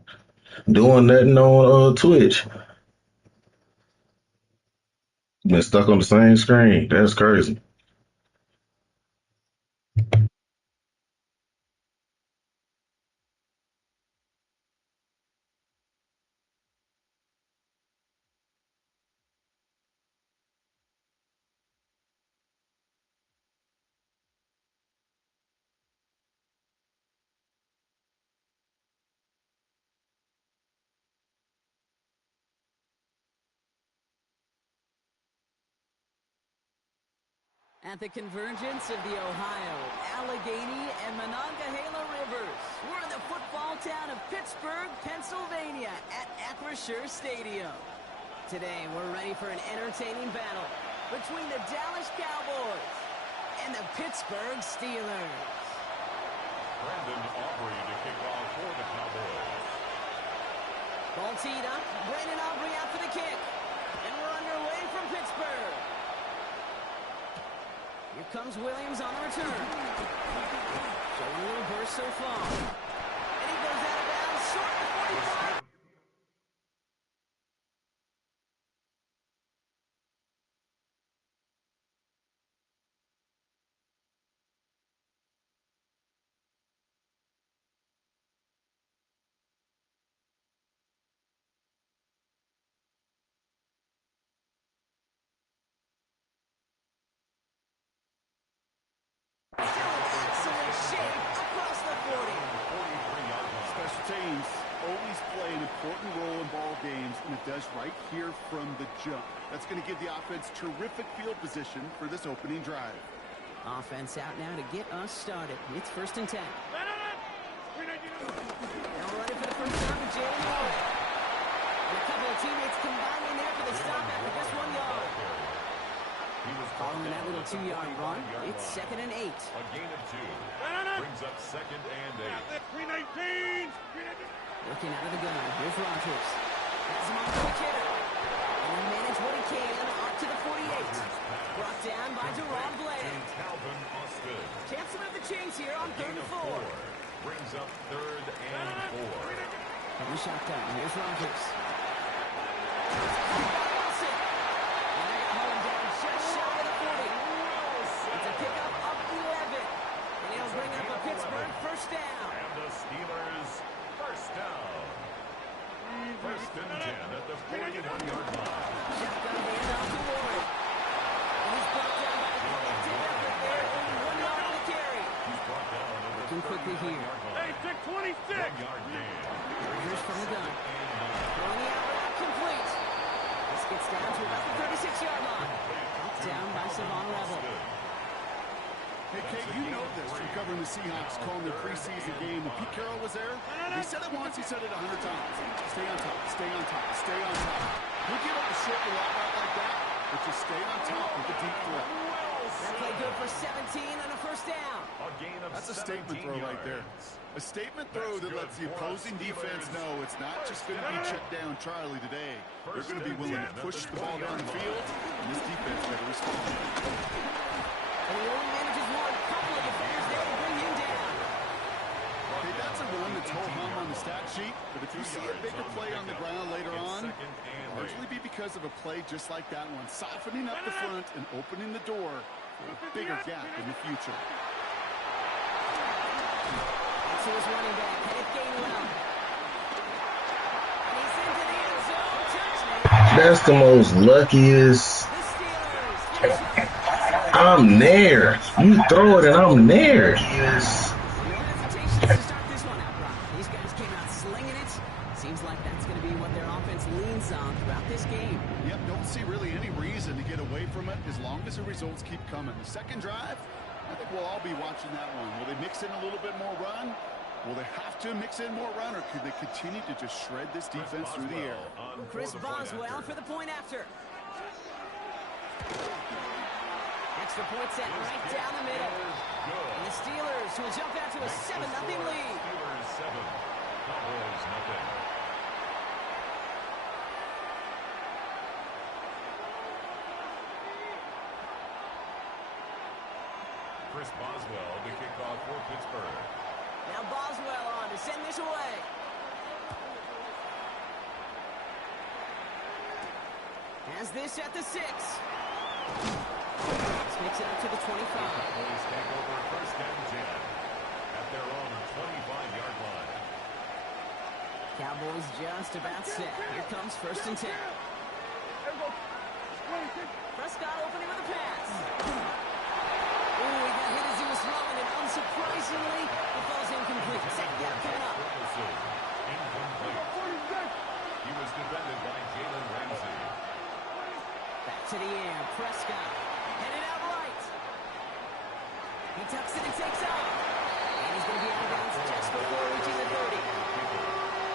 doing nothing on Twitch. Been stuck on the same screen. That's crazy. At the convergence of the Ohio, Allegheny, and Monongahela Rivers, we're in the football town of Pittsburgh, Pennsylvania, at Acrisure Stadium. Today, we're ready for an entertaining battle between the Dallas Cowboys and the Pittsburgh Steelers. Brandon Aubrey to kick off for the Cowboys. Ball teed up, Brandon Aubrey out for the kick. And we're underway from Pittsburgh. Here comes Williams on the return. Showing a little burst so far. And he goes out of bounds, short of the 45. Still in excellent shape across the 40. Special teams always play an important role in ball games, and it does right here from the jump. That's going to give the offense terrific field position for this opening drive. Offense out now to get us started. It's 1st and 10. Now running for the first down to Jalen Moore. And a couple of teammates combining there for the stop after this 1 yard. Following that little 2-yard run, it's 2nd and 8. A gain of 2. Brings up 2nd and 8. Working out of the gun. Here's Rodgers. Has him on to the kidder. And he'll manage what he can up to the 48. Brought down by Deron Bland. Calvin Austin. Chance to move the chains here on 3rd and 4. Brings up 3rd and 4. From the shotgun, here's Rodgers. Wilson. And they got home down just shy of the 40. It's a pickup of 11. And he'll bring up a Pittsburgh first down. And the Steelers first down. 1st and 10 at the 41-yard line. Shotgun handoff to Warren. And he's brought down by the collective effort there. Only 1 yard on the carry. He's brought down over Looking quickly here. Hey, 626. 1-yard gain. Rodgers from the gun. Throwing the out route complete. This gets down to about the 36-yard line. Knocked down by Savon Revel. Hey, Kate, you know this from covering the Seahawks, calling their preseason game. When Pete Carroll was there, he said it once, he said it 100 times. Stay on top, stay on top, stay on top. You give up a short rollout like that, but just stay on top of the deep threat. That play good for 17 and a first down. A gain of That's a statement throw right there. A statement throw that lets the opposing defense know it's not just going to be check down Charlie today. They're going to be willing to push the ball down the field, and this defense better respond. And he only manages one. Couple of defenders there to bring him down. Okay, that's a one that's ho-hum on the stat sheet, but if you see a bigger play on the ground later on, it'll largely be because of a play just like that one, softening up the front and opening the door for a bigger gap in the future. To his running back, Kenneth Gainwell. And he's into the end zone. Touchdown. That's the most luckiest. The Steelers. I'm there. You throw it and I'm there. Yes. No hesitations to start this one out, Brock. These guys came out slinging it. Seems like that's going to be what their offense leans on throughout this game. Yep, don't see really any reason to get away from it as long as the results keep coming. The second drive, I think we'll all be watching that one. Will they mix in a little bit more run? Will they have to mix in more run, or could they continue to just shred this defense through the air? Chris Boswell for the point after. Extra point set right down the middle. And the Steelers will jump out to a 7-0 lead. Steelers 7, Cowboys nothing. Chris Boswell to kick off for Pittsburgh. Now Boswell on to send this away. Has this at the 6. Takes it up to the 25. Cowboys take over first and 10 at their own 25-yard line. Cowboys just about set. Here comes first and 10. Prescott opening with a pass. Ooh, he got hit as he was throwing, and unsurprisingly, the ball's incomplete. Second down coming up. Incomplete. He was defended by Jalen Ramsey. Back to the air. Prescott headed out right. He tucks it and takes off. And he's going to be out of bounds just before reaching the 30.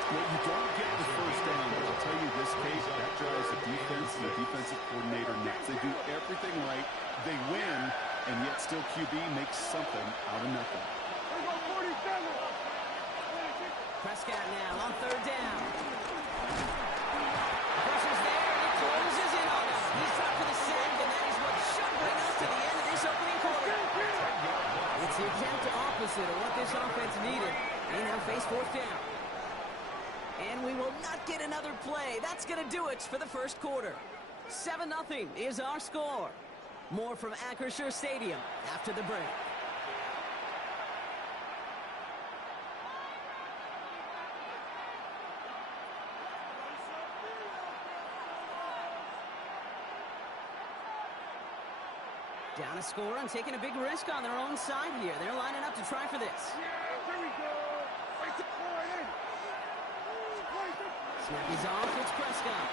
Well, you don't get the first down, but I'll tell you this case, that drives the defense and the defensive coordinator nuts. They do everything right, they win, and yet still QB makes something out of nothing. Prescott now on third down. Pressure's there, and he closes in on him. He's dropped to the sack, and that is what should bring us to the end of this opening quarter. It's the exact opposite of what this offense needed. They now face fourth down. And we will not get another play. That's going to do it for the first quarter. 7-0 is our score. More from Acrisure Stadium after the break. Down a score and taking a big risk on their own side here. They're lining up to try for this. Snap is off, it's Prescott.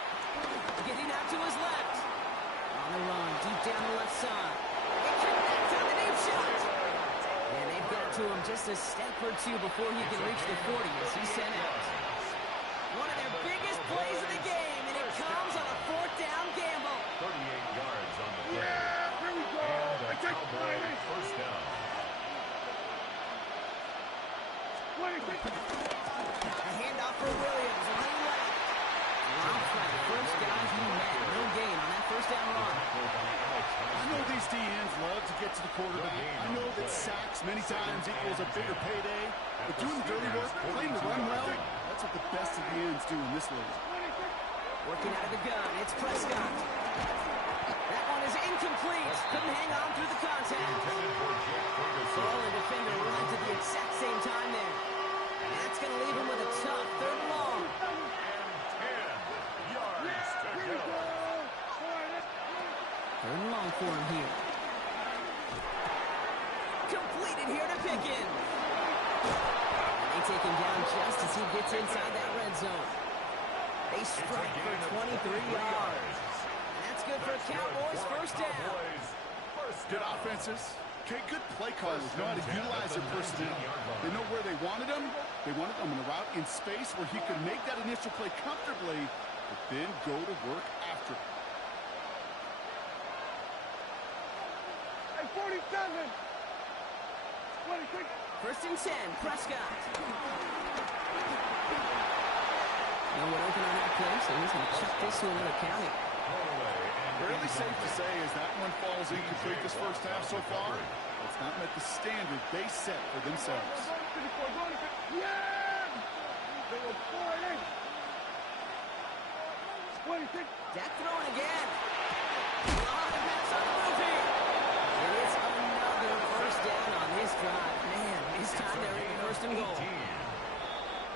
Getting out to his left. On the run, deep down the left side. They connect on the deep shot. And they've got to him just a step or two before he can reach the 40 as he's sent out. One of their biggest plays of the game, and it comes on a fourth down gamble. 38 yards on the play. And a Cowboy first down. A handoff for Williams, running left. First guy he met, no gain on that first down run. I know these DNs love to get to the quarterback. I know that sacks many times equals a bigger payday. But doing the dirty work, playing the run well, that's what the best of the ends do in this league. Working out of the gun, it's Prescott. That one is incomplete. Couldn't hang on through the contact. Ball and defender run to the exact same time there. And that's going to leave him with a tough third and long. Third and long for him here. Completed here to Pickens. And they take him down just as he gets inside that red zone. They strike for 23 yards. And that's good for Cowboys first down. Good offenses. Okay, good play callers know how to utilize their personnel. They know where they wanted them. They wanted them in a route in space where he could make that initial play comfortably, but then go to work after. 47. 26. First and 10, Prescott. No one open on that play, so he's going to chuck this to another county. Fairly safe to say as that one falls incomplete this first half so far. It's not met the standard they set for themselves. Dak throwing again. On the pass on the move here. And it's another first down on this drive. Man, this time they're in first and goal.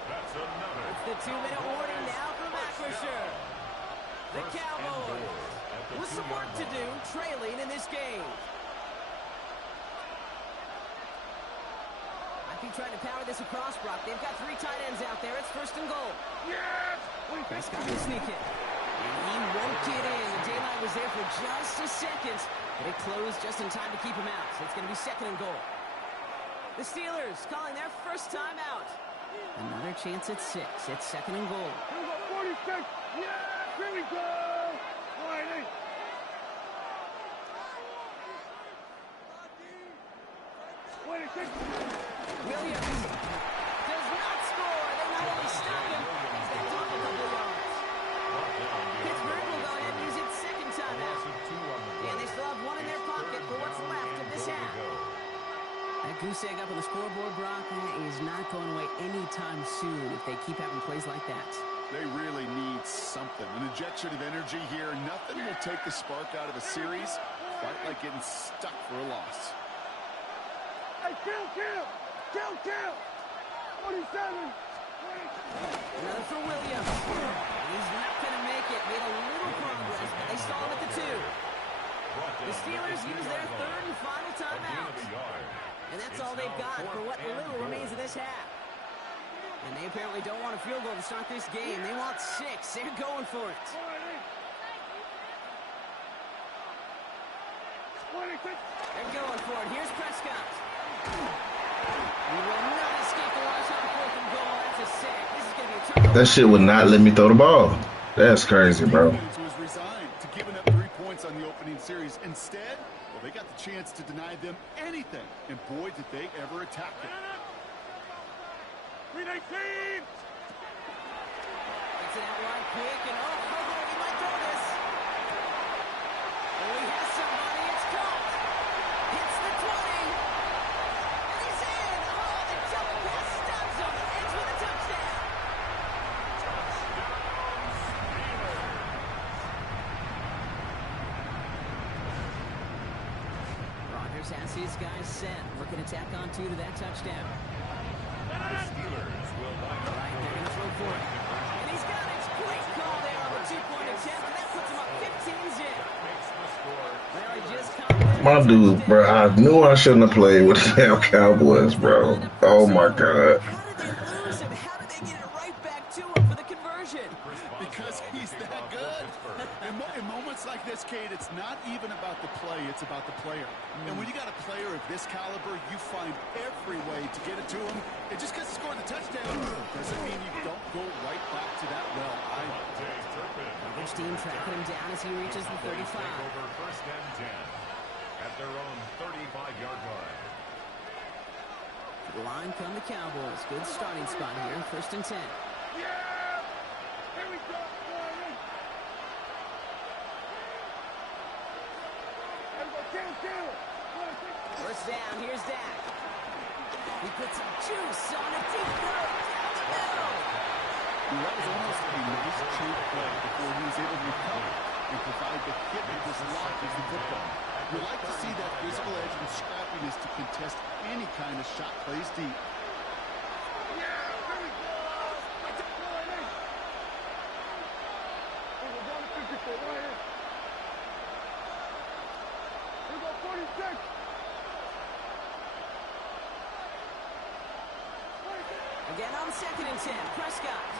That's another. It's the 2-minute warning now from Acrisure. The Cowboys with some work to do, trailing in this game. Might be trying to power this across, Brock. They've got 3 tight ends out there. It's first and goal. Prescott will sneak it. And he won't get in. The daylight was there for just a second, but it closed just in time to keep him out. So it's going to be second and goal. The Steelers calling their first time out. Another chance at 6. It's second and goal. 46. Here we go. Williams does not score. They not only stop him, he's back off a couple yards. Pittsburgh will go ahead and use its second timeout. And they still have one in their pocket for what's left of this half. That goose egg up on the scoreboard, Brock, is not going away anytime soon if they keep having plays like that. They really need something. An injection of energy here. Nothing will take the spark out of a series quite like getting stuck for a loss. Hey, kill! 47! Another for Williams. He's not going to make it. Made a little progress, but they stall him at the 2. The Steelers use their third and final timeout. And that's all they've got for what little remains of this half. And they apparently don't want a field goal to start this game. They want 6. They're going for it. They're going for it. Here's Prescott. He will not escape the rush on 4th and goal. That's a sack. This is going to be a turnover. That shit would not let me throw the ball. That's crazy, bro. Was resigned to giving up 3 points on the opening series. Instead, well, they got the chance to deny them anything. And boy, did they ever attack it. 319! Gets it out wide quick, and he might throw this. Oh, he has somebody. It's caught. Hits the 20. And he's in. Oh, the double pass stops him. Ends with a touchdown. Rodgers has his guys set. Looking to tack on 2 to that touchdown. Steelers will line up. Right, they're going to throw for it. And he's got it. Great call there on the 2-point attempt, and that puts him up 15 zip. Well, he just caught it. My dude, bro, I knew I shouldn't have played with the damn Cowboys, bro. Oh my God. How did they lose him? How did they get it right back to him for the conversion? Because he's that good. In moments like this, Kate, it's not even about the play, it's about the player. And when you got a player of this caliber, you find every way to get it to him. And just because he scored the touchdown doesn't mean you don't go right back to that well. Which team tracking him down as he reaches the 35? Over 1st and 10 at their own 35-yard line. To the line come the Cowboys. Good starting spot here, 1st and 10. Here we go! First down, here's Dak. He puts some juice on a deep throw down the middle. That was almost a nice cheap play before he was able to recover and provide the hit that dislodges the football. You like to see that physical edge and scrappiness to contest any kind of shot plays deep. Again on 2nd and 10, Prescott.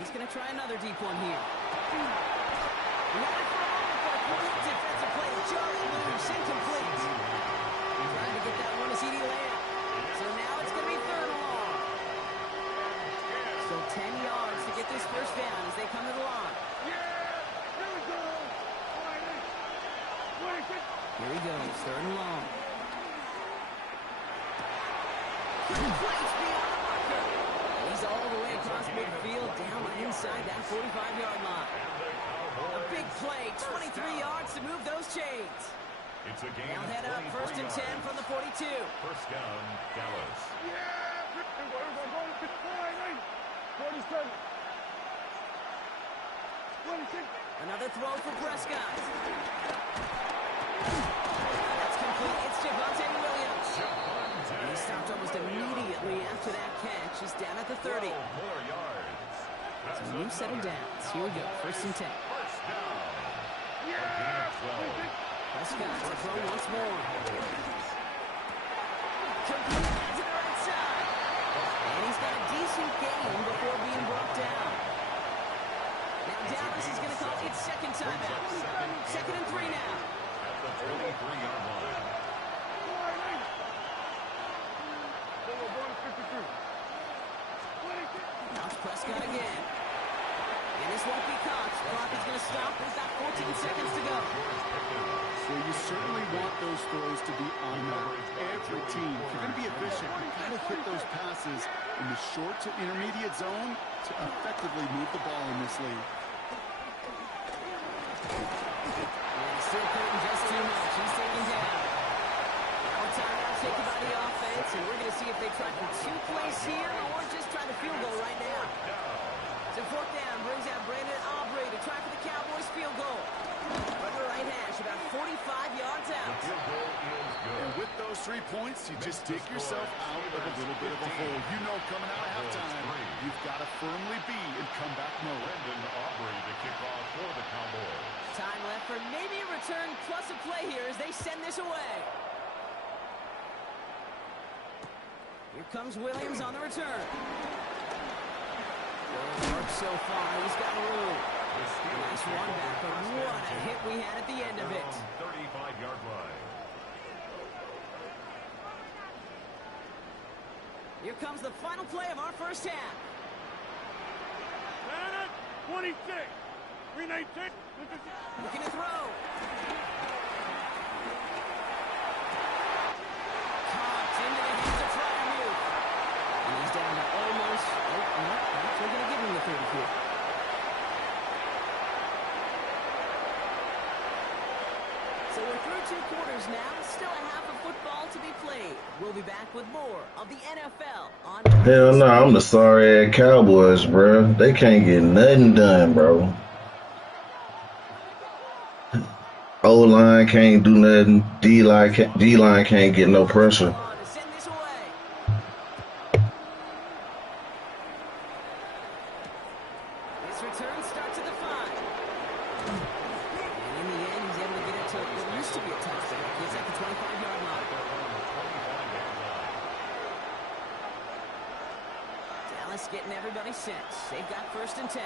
He's going to try another deep one here. Looking for a moment for a quick defensive play. Charlie moves incomplete. Trying to get that one to CD Lamb. So now it's going to be 3rd and long. So 10 yards to get this first down as they come to the line. Here he goes, 3rd and long. He's all the way across midfield, down inside that 45-yard line. A big play, 23 yards to move those chains. It's a game. They'll head up 1st and 10 from the 42. First down, Dallas. Another throw for Prescott. That's complete. It's Javonte Williams. And he stopped almost immediately after that catch. He's down at the 30. More yards. So new set of downs. Here we go. 1st and 10. First down. A gain of 12. Prescott to throw once more. Complete to the right side. And he's got a decent gain before being brought down. Now Dallas is going to call its 2nd timeout. 2nd and 3 now. At the 23-yard line. Now it's Prescott again. And this won't be caught. The clock is going to stop. We've got 14 seconds to go. So you certainly want those throws to be on every team. If you're going to be efficient, you kind of hit those passes in the short to intermediate zone to effectively move the ball in this league. And still Curtin just too much. He's taken down. Now a try for 2 plays here or just try the field goal right now. So 4th down brings out Brandon Aubrey to try for the Cowboys field goal. From the right hash, about 45 yards out. The field goal is good. And with those 3 points, you just dig yourself out of a little bit of a hole. You know coming out of halftime, you've got to firmly be in comeback mode. Brandon Aubrey to kick off for the Cowboys. Time left for maybe a return plus a play here as they send this away. Here comes Williams on the return. Work so far, he's got room. Nice one back, but what a hit we had at the end of it. 35-yard line. Here comes the final play of our first half. 26. 319. Looking to throw. Caught into the hands of Fryermuth. And he's down to almost... Oh, no, we're going to give him the 34. So we're through 2 quarters now. Still a half of football to be played. We'll be back with more of the NFL on... Hell no, I'm the sorry ass Cowboys, bro. They can't get nothing done, bro. O-line can't do nothing. D-line can't get no pressure. Send this away. This return starts at the 5. And in the end, he's able to get it to what used to be a touchdown. Gets at the 25-yard line. Dallas getting everybody set. They've got 1st and 10.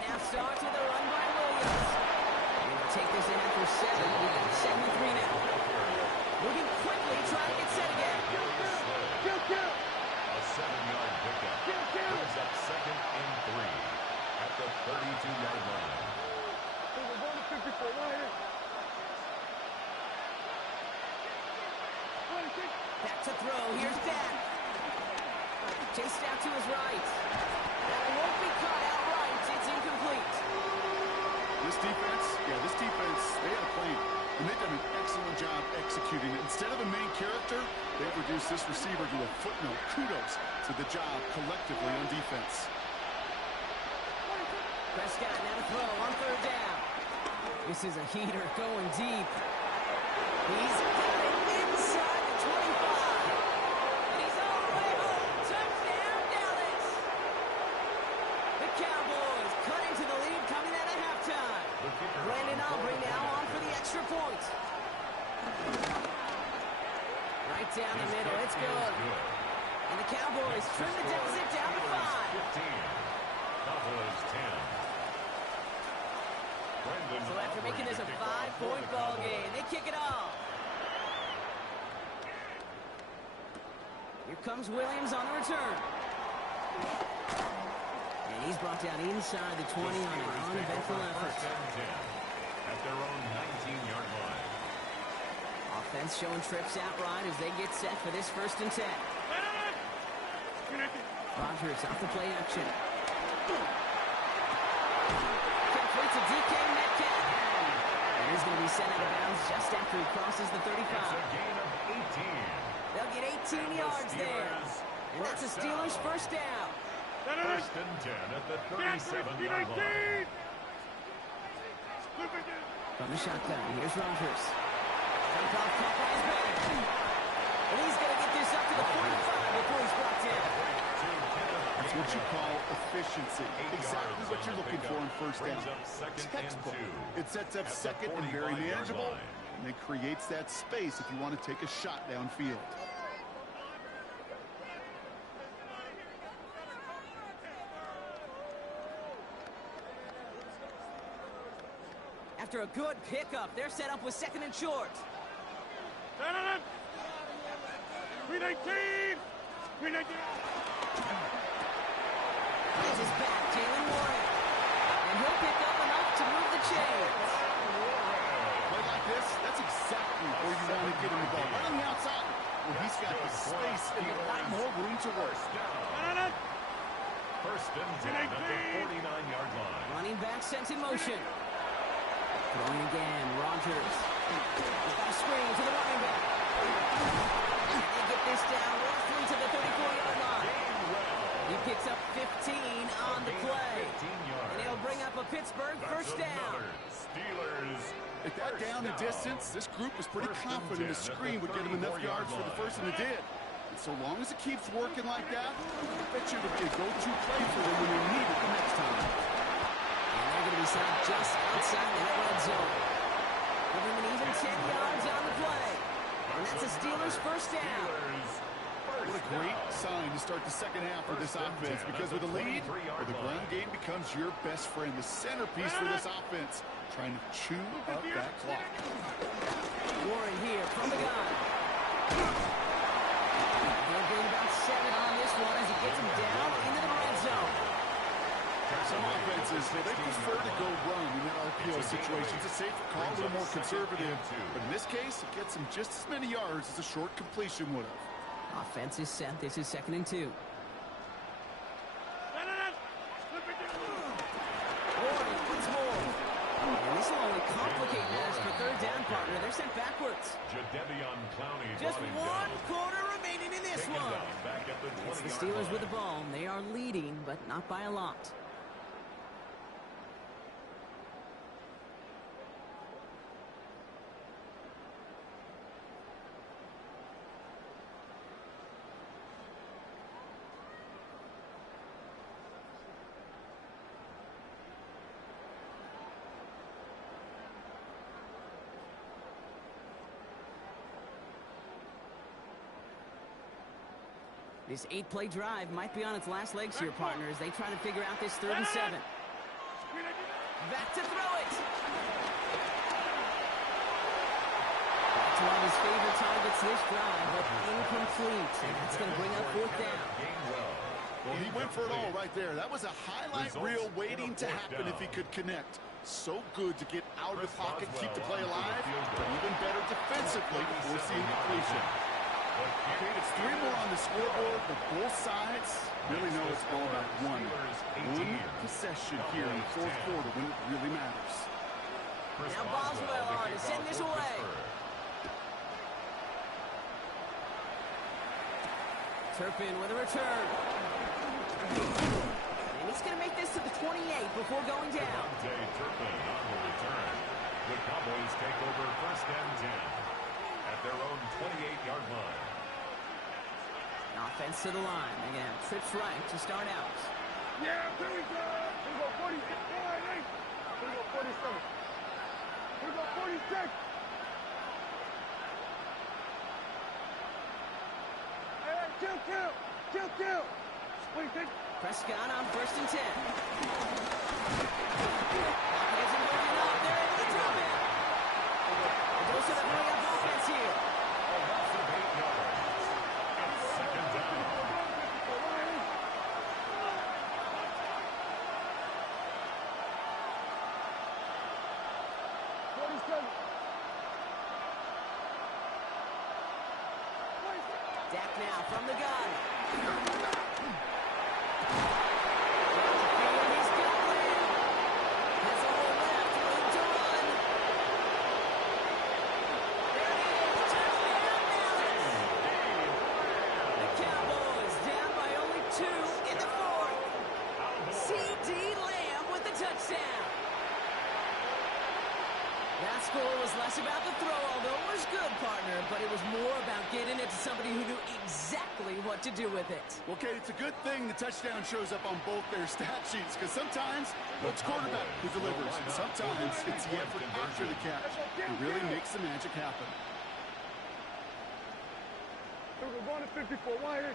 Now starts with a run by Williams. We're going to take this in after 7. We've got 7-3 now. Moving quickly, trying to get set again. A 7-yard pickup. Brings up 2nd and 3 at the 32-yard line. Back to throw. Here's Dak. Chased out to his right. That won't be caught outright. It's incomplete. This defense, they had a plan, and they've done an excellent job executing it. Instead of a main character, they've reduced this receiver to a footnote. Kudos to the job collectively on defense. Prescott now to throw on 3rd down. This is a heater going deep. He's got it inside the 25. And he's all the way home. Touchdown, Dallas. The Cowboys cut into the lead coming out of halftime. Brandon Aubrey now on for the extra point. Right down the middle. It's good. And the Cowboys trim the deficit down to 5. 15. Cowboys 10. So after making this a 5-point ball game, they kick it off. Here comes Williams on the return. And he's brought down inside the 20 on an uneventful effort. At their own 19-yard line. Offense showing trips out right as they get set for this 1st and 10. Rodgers off the play action. Complete to DK Metcalf. And he's going to be sent out of bounds just after he crosses the 35. It's a gain of 18. They'll get 18 yards there. And that's a Steelers 1st down. 1st and 10 at the 37-yard line. From the shotgun, here's Rodgers. Jump off, caught by his back. And he's going to get this up to the 45 before he's brought down. That's what you call efficiency. Exactly what you're looking for in 1st down. Textbook. It sets up 2nd and very manageable, and it creates that space if you want to take a shot downfield. After a good pickup, they're set up with 2nd and short. 319. 319. It's his back, Jalen Warren. And he'll pick up enough to move the chains. Play like this, that's exactly where you want to get him the ball. Right on the outside, where he's got the space and a lot more room to work. 1st and 10 at the 49-yard line. Running back sent in motion. Throwing again, Rodgers. Got a screen to the running back. And they get this down roughly to the 34-yard line. He picks up 15 on the play. And he'll bring up a Pittsburgh first down. Steelers. At that down and distance, this group was pretty confident a screen would get him enough yards for the first, and it did. And so long as it keeps working like that, I bet you it'll be a go-to play for them when they need it the next time. And they're going to be set just outside that red zone. Give them an even 10 yards on the play. And that's the Steelers' first down. What a great sign to start the second half for this offense, because with a lead, the ground game becomes your best friend, the centerpiece for this offense, trying to chew up that clock. Warren here from the gun. He'll gain about 7 on this one as he gets him down into the red zone. Some offenses, they prefer to go run in that RPO situation. It's a safer call, a little more conservative. But in this case, it gets him just as many yards as a short completion would have. Offense is set. This is 2nd and 2. Warren once more. And this will only complicate matters for third down, partner. They're sent backwards. Just one quarter remaining in this one. It's the Steelers with the ball. They are leading, but not by a lot. This 8-play drive might be on its last legs here, partners. They try to figure out this 3rd and 7. Back to throw it. That's one of his favorite targets this drive, but incomplete. And that's going to bring up 4th down. Well, he went for it all right there. That was a highlight reel waiting to happen if he could connect. So good to get out of the pocket, keep the play alive, but even better defensively forcing completion. Okay, it's 3 more on the scoreboard, but both sides really know it's all about one possession here in the 4th quarter when it really matters. Now Boswell to send this away. Turpin with a return. And he's going to make this to the 28 before going down. Turpin on the return. The Cowboys take over 1st and 10 at their own 28-yard line. Offense to the line. Again, trips right to start out. Yeah, here we go. Here we go 46. Here we go 47. Here we go 46. Hey, kill. 26. Prescott on 1st and 10. Isn't moving up. They're able to drop it. It goes to the hurry-up offense here. Dak now from the gun. He's got it. Has a hole left, room to run. There it is, touchdown Dallas. The Cowboys down by only 2 in the 4th. C.D. Lamb with the touchdown. That score was less about the throw, although it was good, partner, but it was more about getting it to somebody who knew exactly what to do with it. Okay, it's a good thing the touchdown shows up on both their stat sheets, because sometimes it's quarterback who delivers, and sometimes it's the effort after the catch who really makes the magic happen. We're going to 54 wide.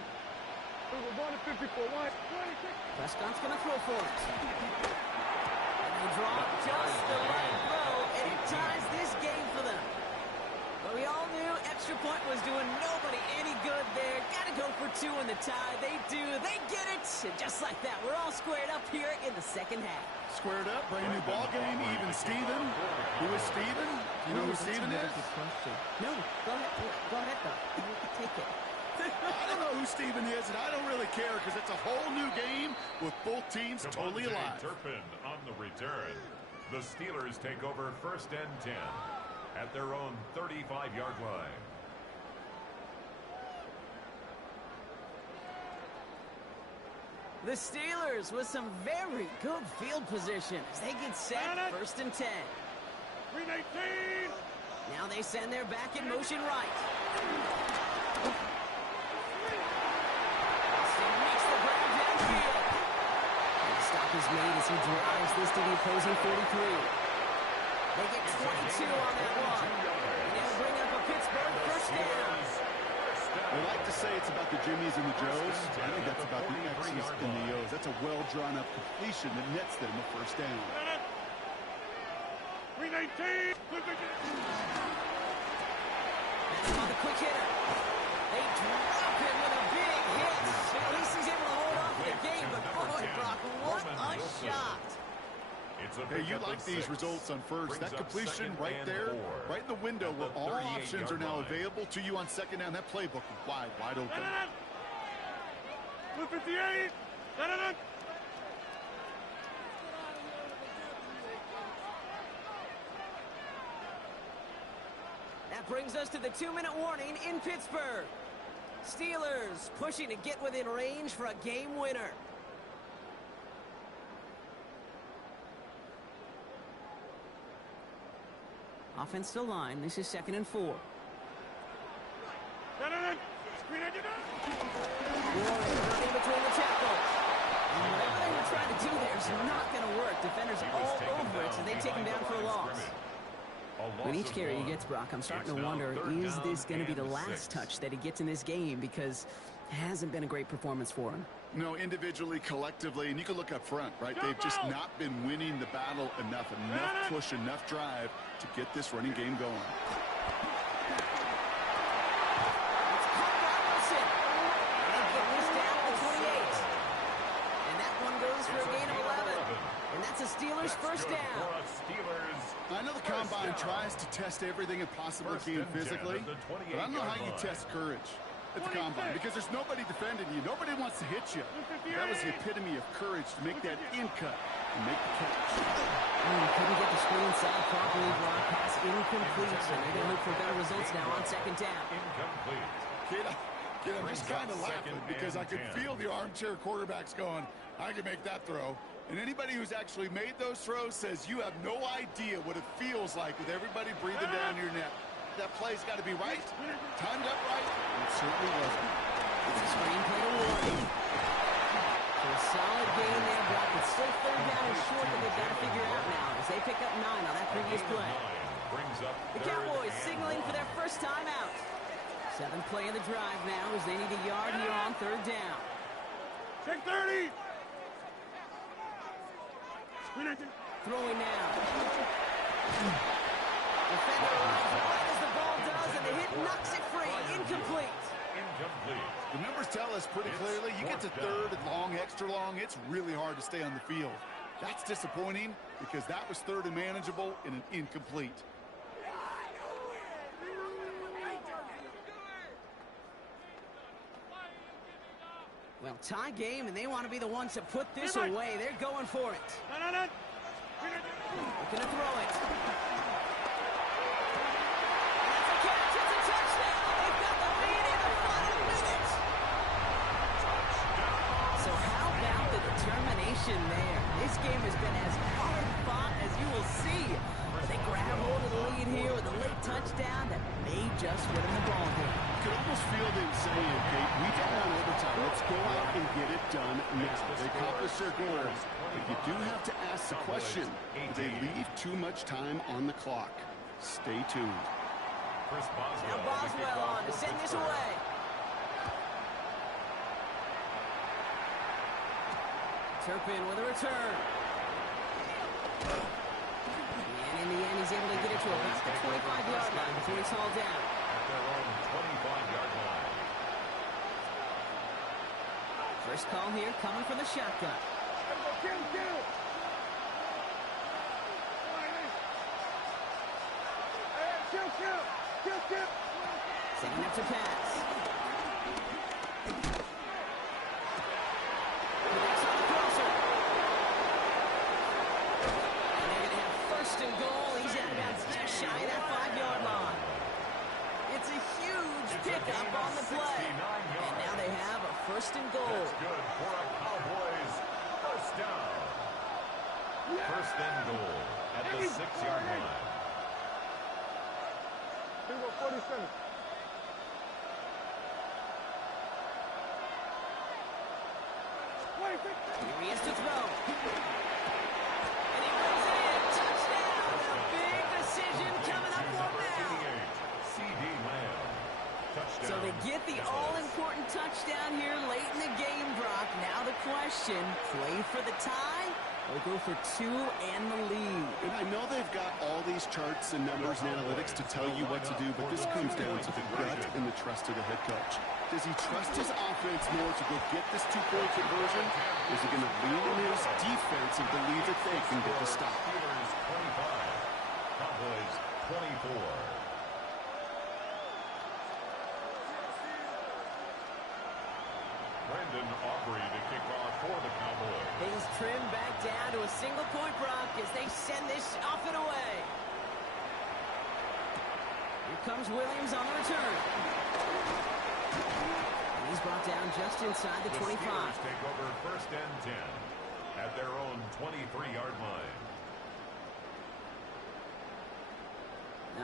We're going to 54 wide. 26. Prescott's going to throw for it. And they drop just the right throw, and it ties this game for them. But we all knew extra point was doing nobody any good there. Got to go for 2 in the tie. They do. They get it. And just like that, we're all squared up here in the second half. Squared up, brand new ball game, even Steven. Who is Steven? You know who Steven is? No, go ahead. Go ahead, though. You can take it. I don't know who Steven is, and I don't really care because it's a whole new game with both teams totally alive. Turpin on the return. The Steelers take over 1st and 10. at their own 35-yard line. The Steelers with some very good field position as they get set, 1st and 10. 319. Now they send their back in motion right. Austin makes the grab downfield. And the stop is made as he drives this to the opposing 43. They get 22 on that one. And they'll bring up a Pittsburgh 1st down. We like to say it's about the Jimmies and the Joes. I think that's about the X's and the O's. That's a well-drawn-up completion that nets them a 1st down. 319. On the quick hitter. They drop him with a big hit. At least he's able to hold on for the game, but boy, Brock, what a shot. Hey, you like these results on 1st. That completion right there, right in the window where all options are now available to you on 2nd down. That playbook wide open. 258. That brings us to the 2-minute warning in Pittsburgh. Steelers pushing to get within range for a game winner. Offensive line, this is 2nd and 4. Warren running between the tackles. And whatever they were trying to do there is not going to work. Defenders all over it, so they take him down for a loss. With each carry he gets, Brock, I'm starting to wonder, is this going to be the last touch that he gets in this game? Because it hasn't been a great performance for him. No, individually, collectively, and you can look up front, right? They've just not been winning the battle enough push, enough drive to get this running game going. It's Carl Robinson. They get this down to 28. And that one goes for a gain of 11. And that's a Steelers 1st down. I know the Combine tries to test everything it possibly can physically, but I don't know how you test courage at the Combine, because there's nobody defending you. Nobody wants to hit you. That was the epitome of courage to make that in cut and make the catch. Couldn't get the screen inside properly. Brock, pass incomplete. And they're going to look for better results now on 2nd down. Incomplete. Kid, I'm just kind of laughing because I could feel the armchair quarterbacks going, I can make that throw. And anybody who's actually made those throws says you have no idea what it feels like with everybody breathing down your neck. That play's got to be right, timed up right. It certainly wasn't. It's a screenplay to warning. So a solid game there, Brock. It's still 3rd down and short that they've got to figure out now as they pick up 9 on that previous play. The Cowboys signaling for their 1st time out. 7th play of the drive now as they need a yard here on 3rd down. Check 30. Throwing now. Defender runs right as the ball does, and the hit knocks it free. Incomplete. The numbers tell us pretty clearly, you get to 3rd and long, extra long, it's really hard to stay on the field. That's disappointing because that was 3rd and manageable and an incomplete. Well, tie game, and they want to be the ones to put this away. They're going for it. Looking to throw it. That's a catch. It's a touchdown. They've got the lead in the final minute. So how about the determination there? This game has been as hard fought as you will see. But they grab hold of the lead here with a late touchdown that may just win them the ball game. You could almost feel them saying, Kate, we got on overtime. Let's go out and get it done now. They accomplished their goals. But you do have to ask the question, do they leave too much time on the clock? Stay tuned. Now Boswell on to send this away. Turpin with a return. And in the end, he's able to get it to about the 25-yard line before he's hauled down. At their own 25-yard line. First call here coming from the shotgun. Kill. Setting up to pass. That's on the crosser. And they're going to have 1st and goal. He's at about just shy of that 5-yard That's a huge pickup on the play. And now they have a 1st and goal. That's good for a Cowboys first down. 1st and goal at the 6-yard line. Here we go, 47. Here he is to throw. And he runs it in. Touchdown. A big decision coming up for him now. CD Lamb. Touchdown. So they get the all-important touchdown here late in the game, Brock. Now the question, play for the tie or go for 2 and the lead? And I know they've got all these charts and numbers and analytics to tell you what to do, but this comes down to the gut and the trust of the head coach. Does he trust his offense more to go get this 2-point conversion? Or is he going to lean on his defense and believe that they can get the stop? Steelers 25, Cowboys 24. Brandon Aubrey to kick off for the Cowboys. Things trim back down to a single-point, Brock, as they send this off and away. Here comes Williams on the return. He's brought down just inside the 25. Steelers take over 1st and 10 at their own 23-yard line.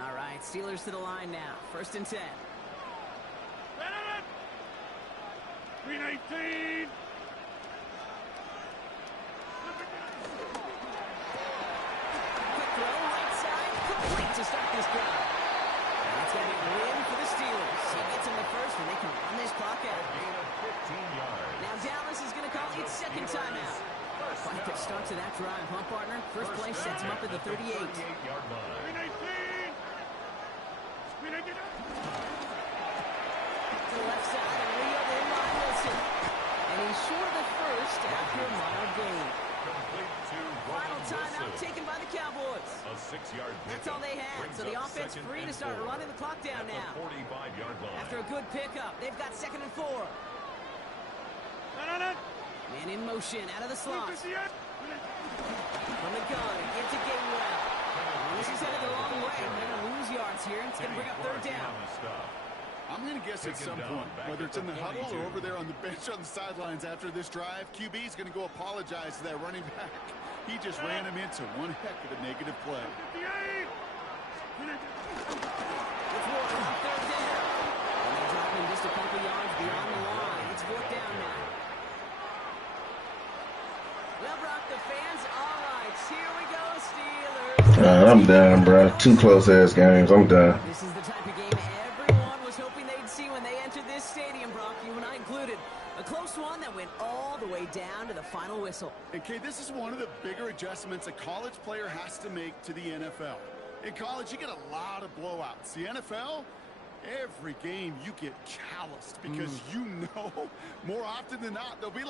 All right, Steelers to the line now. 1st and 10. 319. Quick throw, right side, complete to start this drive. And that's going to be a win for the Steelers. He gets him the first, and they can run this clock out. Gain of 15 yards. Now Dallas is going to call its 2nd timeout. Quite the start to that drive, huh, partner? First play sets him up at the 38. 38-yard line. 319. To the left side and reeled in by Wilson. And he's short of the first after a mild gain. Complete to Final Roman timeout Wilson. taken by the Cowboys. A 6-yard pickup. That's all they had. Brings So the up offense 2nd free to and start 4 running the clock down at now. the 45-yard line. After a good pickup, they've got 2nd and 4. Man in motion out of the slot. From the gun, it gives to Gainwell. This is headed the wrong way. They're going to lose yards here, and it's going to bring up 3rd down. I'm going to guess at some point, whether it's in the huddle or over there on the bench on the sidelines after this drive, QB is going to go apologize to that running back. He just ran him into one heck of a negative play. It's Ward on 3rd down. And they drop him just a couple yards beyond the line. It's 4th down now. Well, Brock, the fans, all right. Here we go, Steelers. I'm done, bro. 2 close-ass games. I'm done. This is the type of game everyone was hoping they'd see when they entered this stadium, Brock, you and I included. A close one that went all the way down to the final whistle. And Kay, this is one of the bigger adjustments a college player has to make to the NFL. In college, you get a lot of blowouts. The NFL, every game you get calloused because you know more often than not there'll be